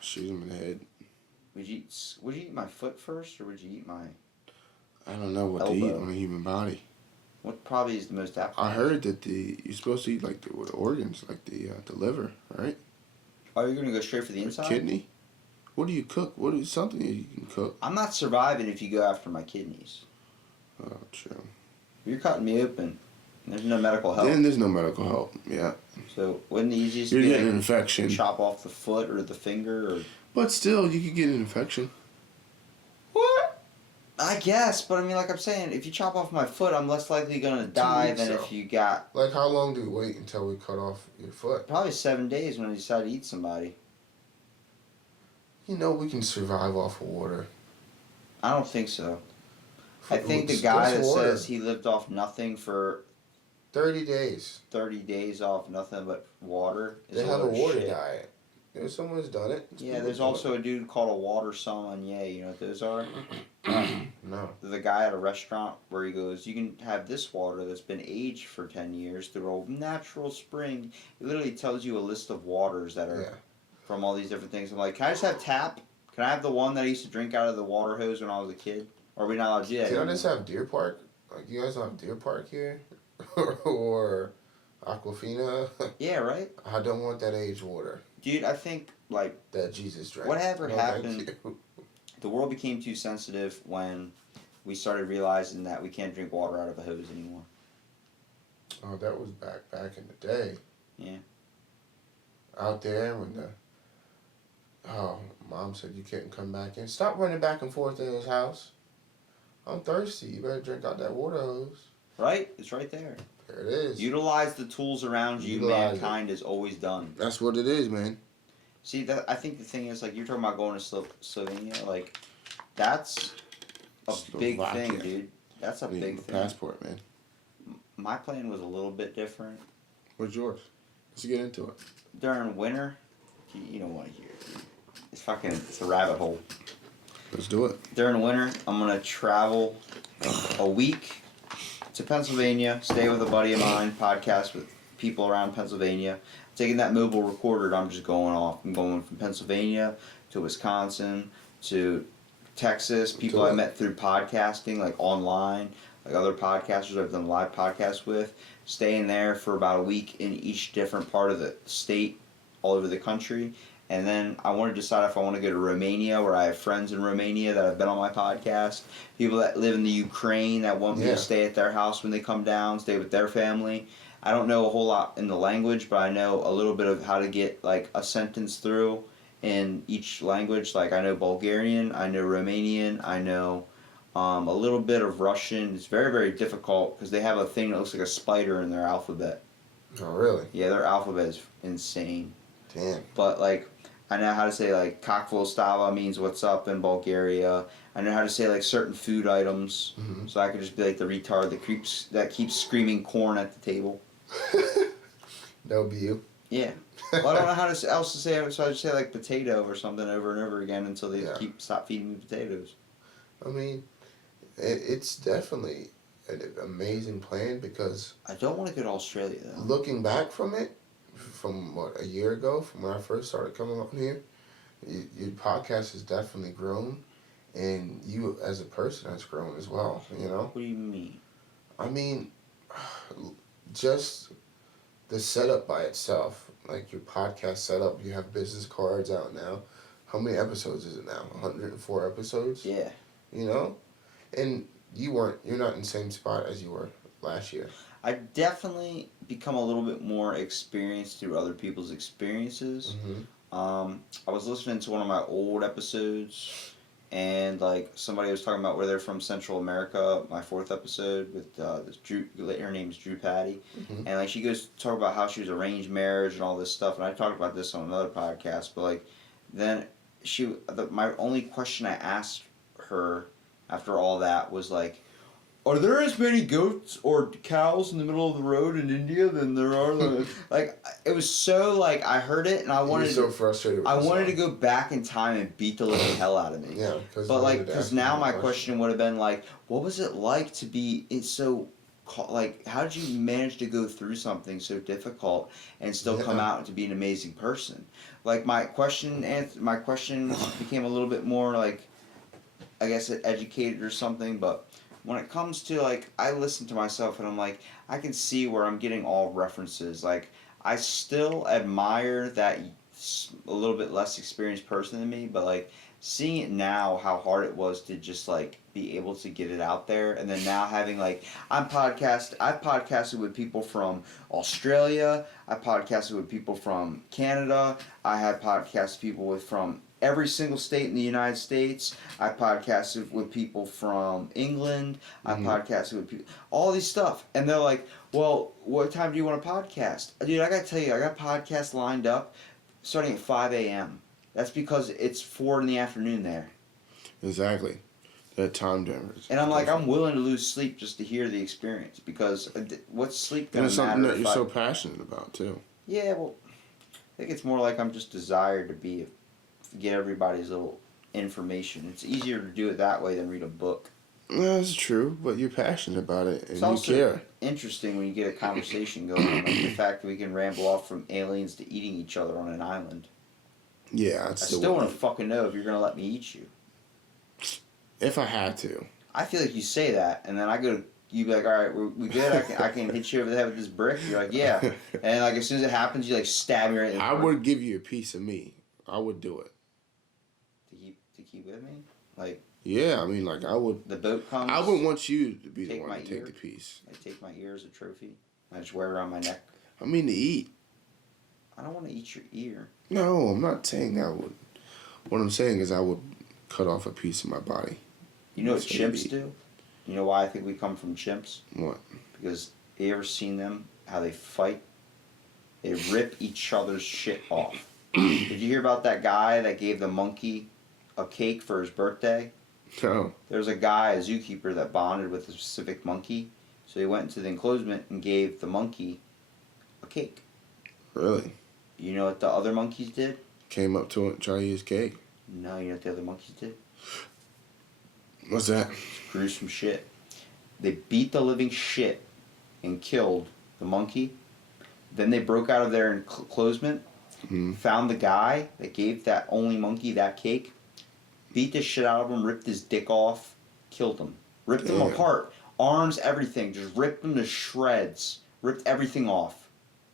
Shoot him in the head. Would you eat my foot first, or would you eat my? I don't know what to eat Elbow. on a human body. What probably is the most appetizing? I heard that you're supposed to eat like the organs, like the liver, right? Are you gonna go straight for the inside? Kidney. What do you cook? What is something that you can cook? I'm not surviving if you go after my kidneys. Oh, true. You're cutting me open. There's no medical help. Then there's no medical help. Yeah, So wouldn't the easiest you're be getting an like infection. chop off the foot or the finger or But still, you could get an infection. what? I guess, but I mean, like I'm saying, if you chop off my foot, I'm less likely gonna die weeks, than though. if you got Like, how long do we wait until we cut off your foot? probably 7 days when I decide to eat somebody. You know we can survive off of water. I don't think so. I think the guy that says he lived off nothing for 30 days. 30 days off nothing but water is They have a load of water shit. diet. There's someone who's done it. Yeah, there's also a dude called a water sommelier. You know what those are? No. The guy at a restaurant where he goes, you can have this water that's been aged for 10 years through a natural spring. It literally tells you a list of waters that are Yeah. from all these different things. I'm like, can I just have tap? Can I have the one that I used to drink out of the water hose when I was a kid? Or are we not allowed to do that Can I anymore? just have Deer Park? Like, you guys don't have Deer Park here? Or Aquafina? Yeah, right? I don't want that aged water Dude, I think, like, that Jesus drank. whatever No, thank happened, you. the world became too sensitive when we started realizing that we can't drink water out of a hose anymore. Oh, that was back in the day. Yeah. Out there when Mom said you couldn't come back in. Stop running back and forth in his house. I'm thirsty. You better drink out that water hose. Right? It's right there. There it is. Utilize the tools around you. Utilize Mankind has always done. That's what it is, man. See, that I think the thing is, like, you're talking about going to Slovenia, like, that's a big Slovakia. thing, dude. That's a Need big a thing. passport, man. My plan was a little bit different. What's yours? Let's get into it. During winter, you don't want to hear it, dude. It's a rabbit hole. Let's do it. During winter, I'm going to travel a week to Pennsylvania, stay with a buddy of mine, podcast with people around Pennsylvania. Taking that mobile recorder, and I'm just going off. I'm going from Pennsylvania to Wisconsin to Texas. People I met through podcasting, like online, like other podcasters I've done live podcasts with. Staying there for about a week in each different part of the state, all over the country. And then I want to decide if I want to go to Romania, where I have friends in Romania that have been on my podcast. People that live in the Ukraine that want me to stay at their house when they come down, stay with their family. I don't know a whole lot in the language, but I know a little bit of how to get like a sentence through in each language. Like I know Bulgarian, I know Romanian, I know a little bit of Russian. It's very, very difficult because they have a thing that looks like a spider in their alphabet. Oh, really? Yeah, their alphabet is insane. Damn. But like, I know how to say like "kakvo stava" means "what's up" in Bulgaria. I know how to say like certain food items, so I could just be like the retard that keeps screaming corn at the table. That'll be you. Yeah. Well, I don't know how else to say it, so I just say like potato or something over and over again until they stop feeding me potatoes. I mean, it's definitely an amazing plan because I don't want to go to Australia though. looking back from it, from a year ago, from when I first started coming on here, your podcast has definitely grown, and you as a person has grown as well. You know. What do you mean? I mean, just the setup by itself, like your podcast setup. You have business cards out now. How many episodes is it now? 104 episodes. Yeah. You know, and you're not in the same spot as you were last year. I definitely become a little bit more experienced through other people's experiences. Mm-hmm. I was listening to one of my old episodes, and like somebody was talking about where they're from Central America. My 4th episode with this Drew, her name's Drew Patty, Mm-hmm. and like she goes to talk about how she was arranged marriage and all this stuff. And I talked about this on another podcast, but like then my only question I asked her after all that was like, are there as many goats or cows in the middle of the road in India than there are? Like, it was so, like, I heard it and I wanted so frustrated with I yourself. wanted to go back in time and beat the living hell out of me. Yeah, because now my question would have been like, what was it like to be like, how did you manage to go through something so difficult and still come out to be an amazing person? Like, my question became a little bit more, like, I guess educated or something, but when it comes to, like, I listen to myself and I'm like, I can see where I'm getting all references. Like, I still admire that a little bit less experienced person than me, but, like, seeing it now, how hard it was to just, like, be able to get it out there, and then now having, like, I've podcasted with people from Australia, I podcasted with people from Canada, I had podcasted people from every single state in the United States. I podcasted with people from England. I podcasted with people, all these stuff. And they're like, well, what time do you want to podcast? Dude, I got to tell you, I got podcasts lined up starting at 5 a.m. That's because it's 4 in the afternoon there. Exactly. That time difference. And I'm like, I'm willing to lose sleep just to hear the experience, because what's sleep And going it's to matter? something that if you're so passionate about, too. Yeah, well, I think it's more like I'm just desired to get everybody's little information. It's easier to do it that way than read a book. That's true, but you're passionate about it and It's you also care. interesting when you get a conversation going, like the fact that we can ramble off from aliens to eating each other on an island. Yeah, I still want to fucking know if you're going to let me eat you. If I had to. I feel like you say that, and then I go, you be like, all right, we good? I can hit you over the head with this brick? You're like, yeah. And like as soon as it happens, you like stab me right in the I heart. would give you a piece of me. I would do it. To keep with me? Like, Yeah, I mean, like, I would. the boat comes. I wouldn't want you to be the Take one my to take ear. the piece. I take my ear as a trophy. I just wear it around my neck. I mean, to eat. I don't want to eat your ear. No, I'm not saying I would. What I'm saying is I would cut off a piece of my body. You know what That's what chimps you do? You know why I think we come from chimps? What? Because you ever seen them, how they fight? They rip each other's shit off. Did you hear about that guy that gave the monkey a cake for his birthday? No. There's a guy, a zookeeper, that bonded with a specific monkey. So he went into the enclosement and gave the monkey a cake. Really? You know what the other monkeys did? Came up to it and tried to eat his cake. No, you know what the other monkeys did? What's that? Gruesome shit. They beat the living shit and killed the monkey. Then they broke out of their enclosement, found the guy that gave that only monkey that cake, beat the shit out of him, ripped his dick off, killed him. Ripped him Damn. apart. Arms, everything. Just ripped him to shreds. Ripped everything off.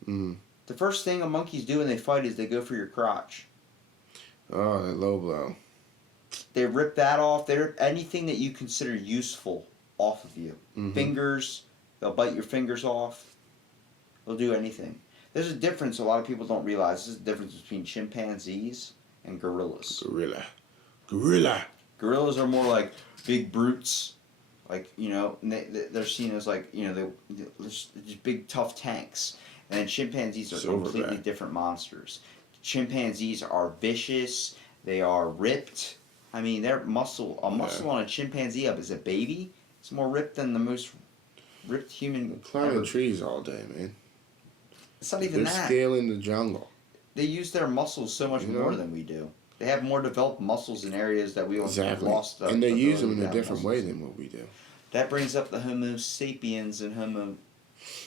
Mm. The first thing a monkeys do when they fight is they go for your crotch. Oh, that low blow. They rip that off. They rip anything that you consider useful off of you. Mhm. Fingers, they'll bite your fingers off. They'll do anything. There's a difference a lot of people don't realize. There's a difference between chimpanzees and gorillas. Gorilla. Gorillas are more like big brutes. Like, you know, and they're seen as like, you know, they're just big tough tanks. And then chimpanzees are completely Silverback. different monsters. Chimpanzees are vicious. They are ripped. I mean, a muscle on a chimpanzee up as a baby, it's more ripped than the most ripped human Climbing ever. trees all day, man. It's not even They're that. scaling the jungle. They use their muscles so much You know? more than we do. They have more developed muscles in areas that we have Exactly. lost. And they use them in a have different way muscles. than what we do. That brings up the Homo sapiens and Homo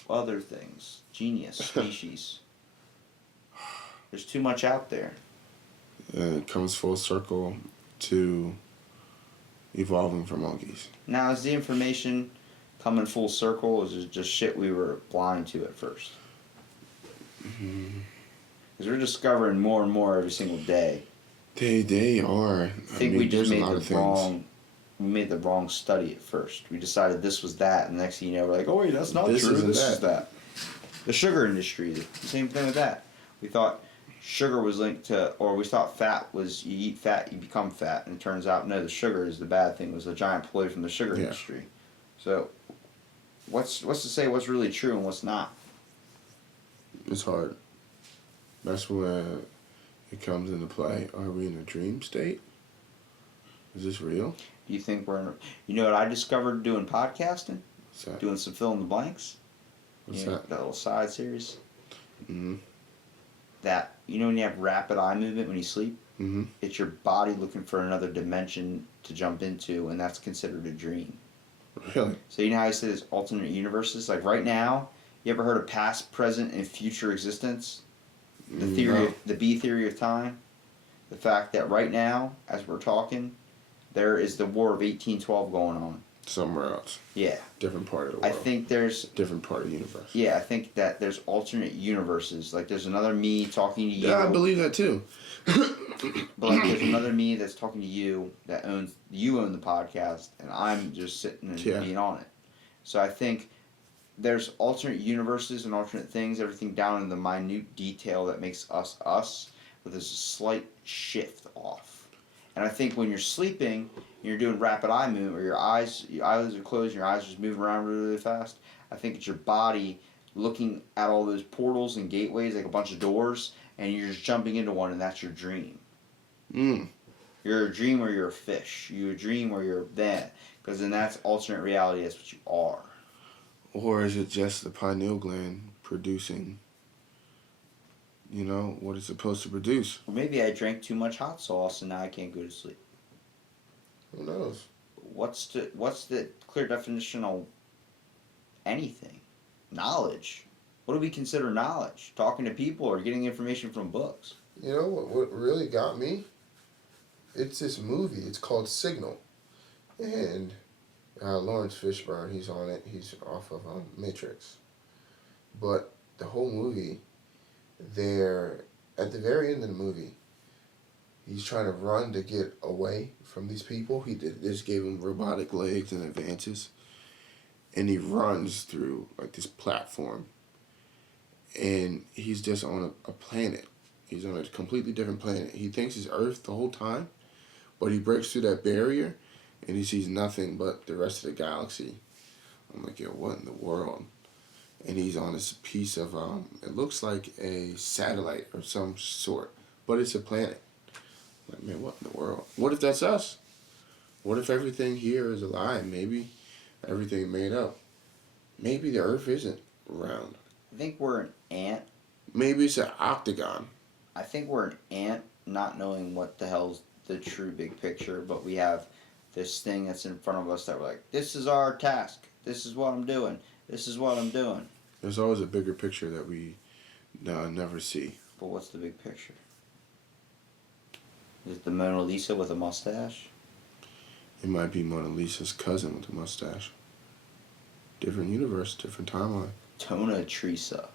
other things. Genius species. There's too much out there. It comes full circle to evolving from monkeys. Now, is the information coming full circle, or is it just shit we were blind to at first? Because we're discovering more and more every single day. They are. I think we just there's a made lot the of things. wrong. We made the wrong study at first. We decided this was that, and the next thing you know, we're like, "Oh wait, that's not This true. isn't This that." is that." The sugar industry, the same thing with that. We thought sugar was linked to, or we thought fat was you eat fat, you become fat, and it turns out no, the sugar is the bad thing. It was a giant ploy from the sugar Yeah. industry. So, what's to say what's really true and what's not? It's hard. That's where it comes into play. Are we in a dream state? Is this real? Do you think we're in? You know what I discovered doing podcasting, What's that? doing some fill in the blanks. What's You know, that? that little side series. Mm-hmm. That you know when you have rapid eye movement when you sleep, Mm-hmm. it's your body looking for another dimension to jump into, and that's considered a dream. Really? So you know how I said there's alternate universes? Like right now, you ever heard of past, present, and future existence? The theory, No. of, the B theory of time. The fact that right now, as we're talking, there is the War of 1812 going on. Somewhere else. Yeah, Different part of the I world. think there's. Different part of the universe. Yeah, I think that there's alternate universes. Like there's another me talking to you. Yeah, I believe that too. But like, there's another me that's talking to you that you own the podcast, and I'm just sitting and Yeah. being on it. So I think there's alternate universes and alternate things, everything down in the minute detail that makes us us, but there's a slight shift off. And I think when you're sleeping, you're doing rapid eye movement, or your eyelids are closed, and your eyes are just moving around really, really fast. I think it's your body looking at all those portals and gateways, like a bunch of doors, and you're just jumping into one, and that's your dream. Mm. You're a dream, or you're a fish. You're a dream, or you're that, because then that's alternate reality. That's what you are. Or is it just the pineal gland producing, what it's supposed to produce? Or maybe I drank too much hot sauce, and now I can't go to sleep. Who knows? What's the clear definition of anything? Knowledge. What do we consider knowledge? Talking to people or getting information from books? You know what really got me? It's this movie. It's called Signal. And Lawrence Fishburne, he's on it. He's off of Matrix. But the whole movie, at the very end of the movie, he's trying to run to get away from these people. They just gave him robotic legs and advances. And he runs through like this platform. And he's just on a planet. He's on a completely different planet. He thinks it's Earth the whole time. But he breaks through that barrier and he sees nothing but the rest of the galaxy. I'm like, yo, what in the world? And he's on this piece of, it looks like a satellite or some sort. But it's a planet. I'm like, man, what in the world? What if that's us? What if everything here is a lie? Maybe everything made up. Maybe the Earth isn't round. I think we're an ant. Maybe it's an octagon. I think we're an ant not knowing what the hell's the true big picture, but we have this thing that's in front of us that we're like, this is our task. This is what I'm doing. This is what I'm doing. There's always a bigger picture that we never see. But what's the big picture? Is it the Mona Lisa with a mustache? It might be Mona Lisa's cousin with a mustache. Different universe, different timeline. Tona Teresa.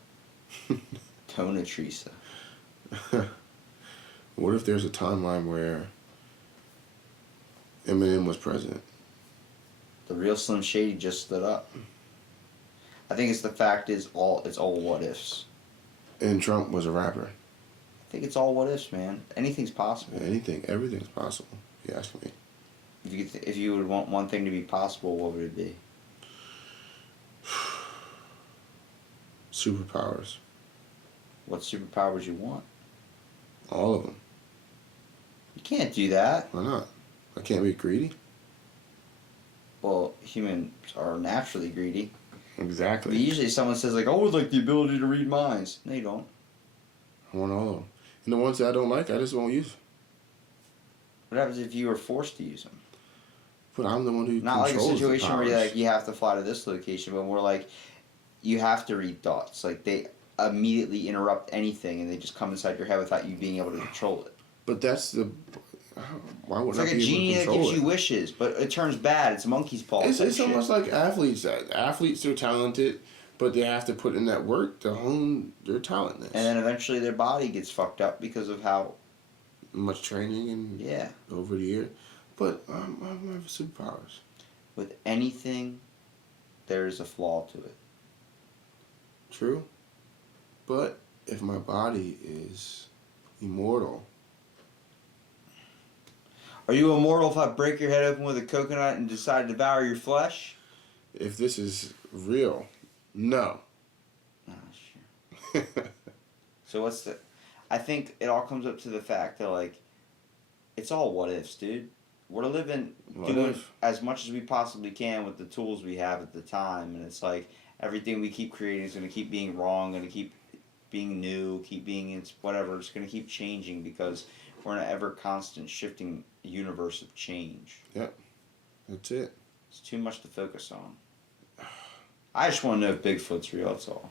Tona Teresa. What if there's a timeline where Eminem was president? The real Slim Shady just stood up. I think it's the fact it's all what ifs. And Trump was a rapper. I think it's all what ifs, man. Anything's possible. Everything's possible, if you ask me. If you would want one thing to be possible, what would it be? Superpowers. What superpowers you want? All of them. You can't do that. Why not? I can't be greedy. Well, humans are naturally greedy. Exactly. But usually someone says, like, I would like the ability to read minds. No, you don't. I want all of them. And the ones that I don't like, I just won't use. What happens if you were forced to use them? But I'm the one who Not like a controls the situation where you're powers. like, you have to fly to this location, but more like, you have to read thoughts. Like, they immediately interrupt anything and they just come inside your head without you being able to control it. But that's the... Why would It's I like a be genie able that to control gives it? you wishes, but it turns bad. It's monkey's paw. It's type shit. almost like athletes. Athletes are talented, but they have to put in that work to hone their talentness. And then eventually their body gets fucked up because of how... Much training and Yeah. over the year. But I have superpowers. With anything, there's a flaw to it. True. But if my body is immortal... Are you immortal if I break your head open with a coconut and decide to devour your flesh? If this is real, no. Oh, sure. So what's the... I think it all comes up to the fact that, like, it's all what ifs, dude. We're living, What doing if? as much as we possibly can with the tools we have at the time, and it's like everything we keep creating is going to keep being wrong, going to keep being new, keep being whatever. It's going to keep changing because we're in an ever constant shifting universe of change. Yep. That's it. It's too much to focus on. I just want to know if Bigfoot's real, that's all.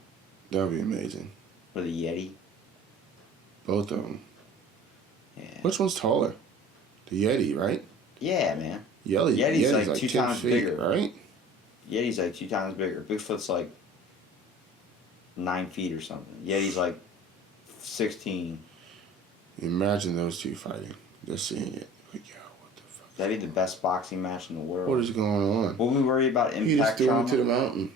That would be amazing. Or the Yeti. Both of them. Yeah. Which one's taller? The Yeti, right? Yeah, man. Yeti's like 2 10 times feet, bigger. right? Yeti's like 2 times bigger. Bigfoot's like 9 feet or something. Yeti's like 16. Imagine those two fighting. Just seeing it. Like, yo, what the fuck? That'd be the best boxing match in the world. What is going on? Will we worry about He just impact threw trauma? him to the mountain.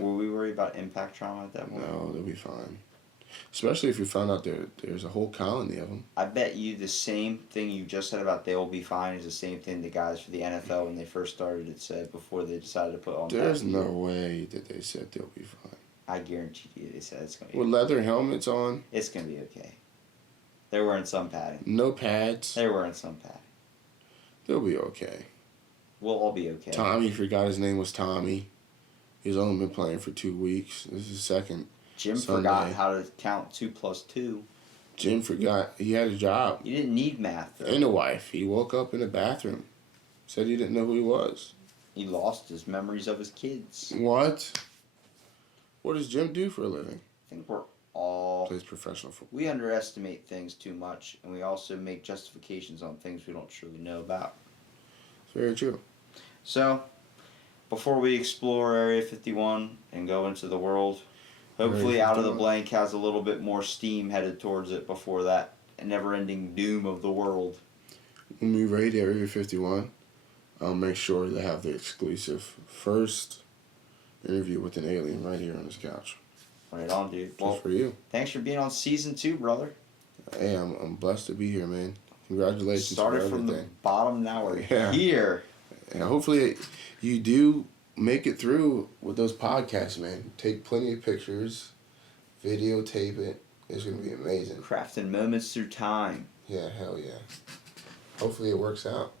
Will we worry about impact trauma at that point? No, they'll be fine. Especially if you found out there's a whole colony of them. I bet you the same thing you just said about they will be fine is the same thing the guys for the NFL when they first started it said before they decided to put on. There's no way that they said they'll be fine. I guarantee you they said it's gonna be. With leather helmets on, It's gonna be okay. They're wearing some padding. no pads, They're wearing some padding. they'll be okay. We'll all be okay. Tommy, forgot his name was Tommy. He's only been playing for 2 weeks. This is his second. Jim Sunday. forgot how to count 2 + 2. Jim forgot he had a job You didn't need math though. and a wife. He woke up in the bathroom. Said he didn't know who he was. He lost his memories of his kids. What? What does Jim do for a living? I think we're all. Plays professional football. We underestimate things too much, and we also make justifications on things we don't truly know about. It's very true. So, before we explore Area 51 and go into the world, hopefully Area Out of the 51. Blank has a little bit more steam headed towards it before that never-ending doom of the world. When we raid Area 51, I'll make sure to have the exclusive first interview with an alien right here on this couch. Right on, dude. Just Well, for you. thanks for being on season 2, brother. Hey, I'm blessed to be here, man. Congratulations Started for from the everything. bottom, now we're Yeah. here. And hopefully you do make it through with those podcasts, man. Take plenty of pictures, videotape it. It's going to be amazing. Crafting moments through time. Yeah, hell yeah. Hopefully it works out.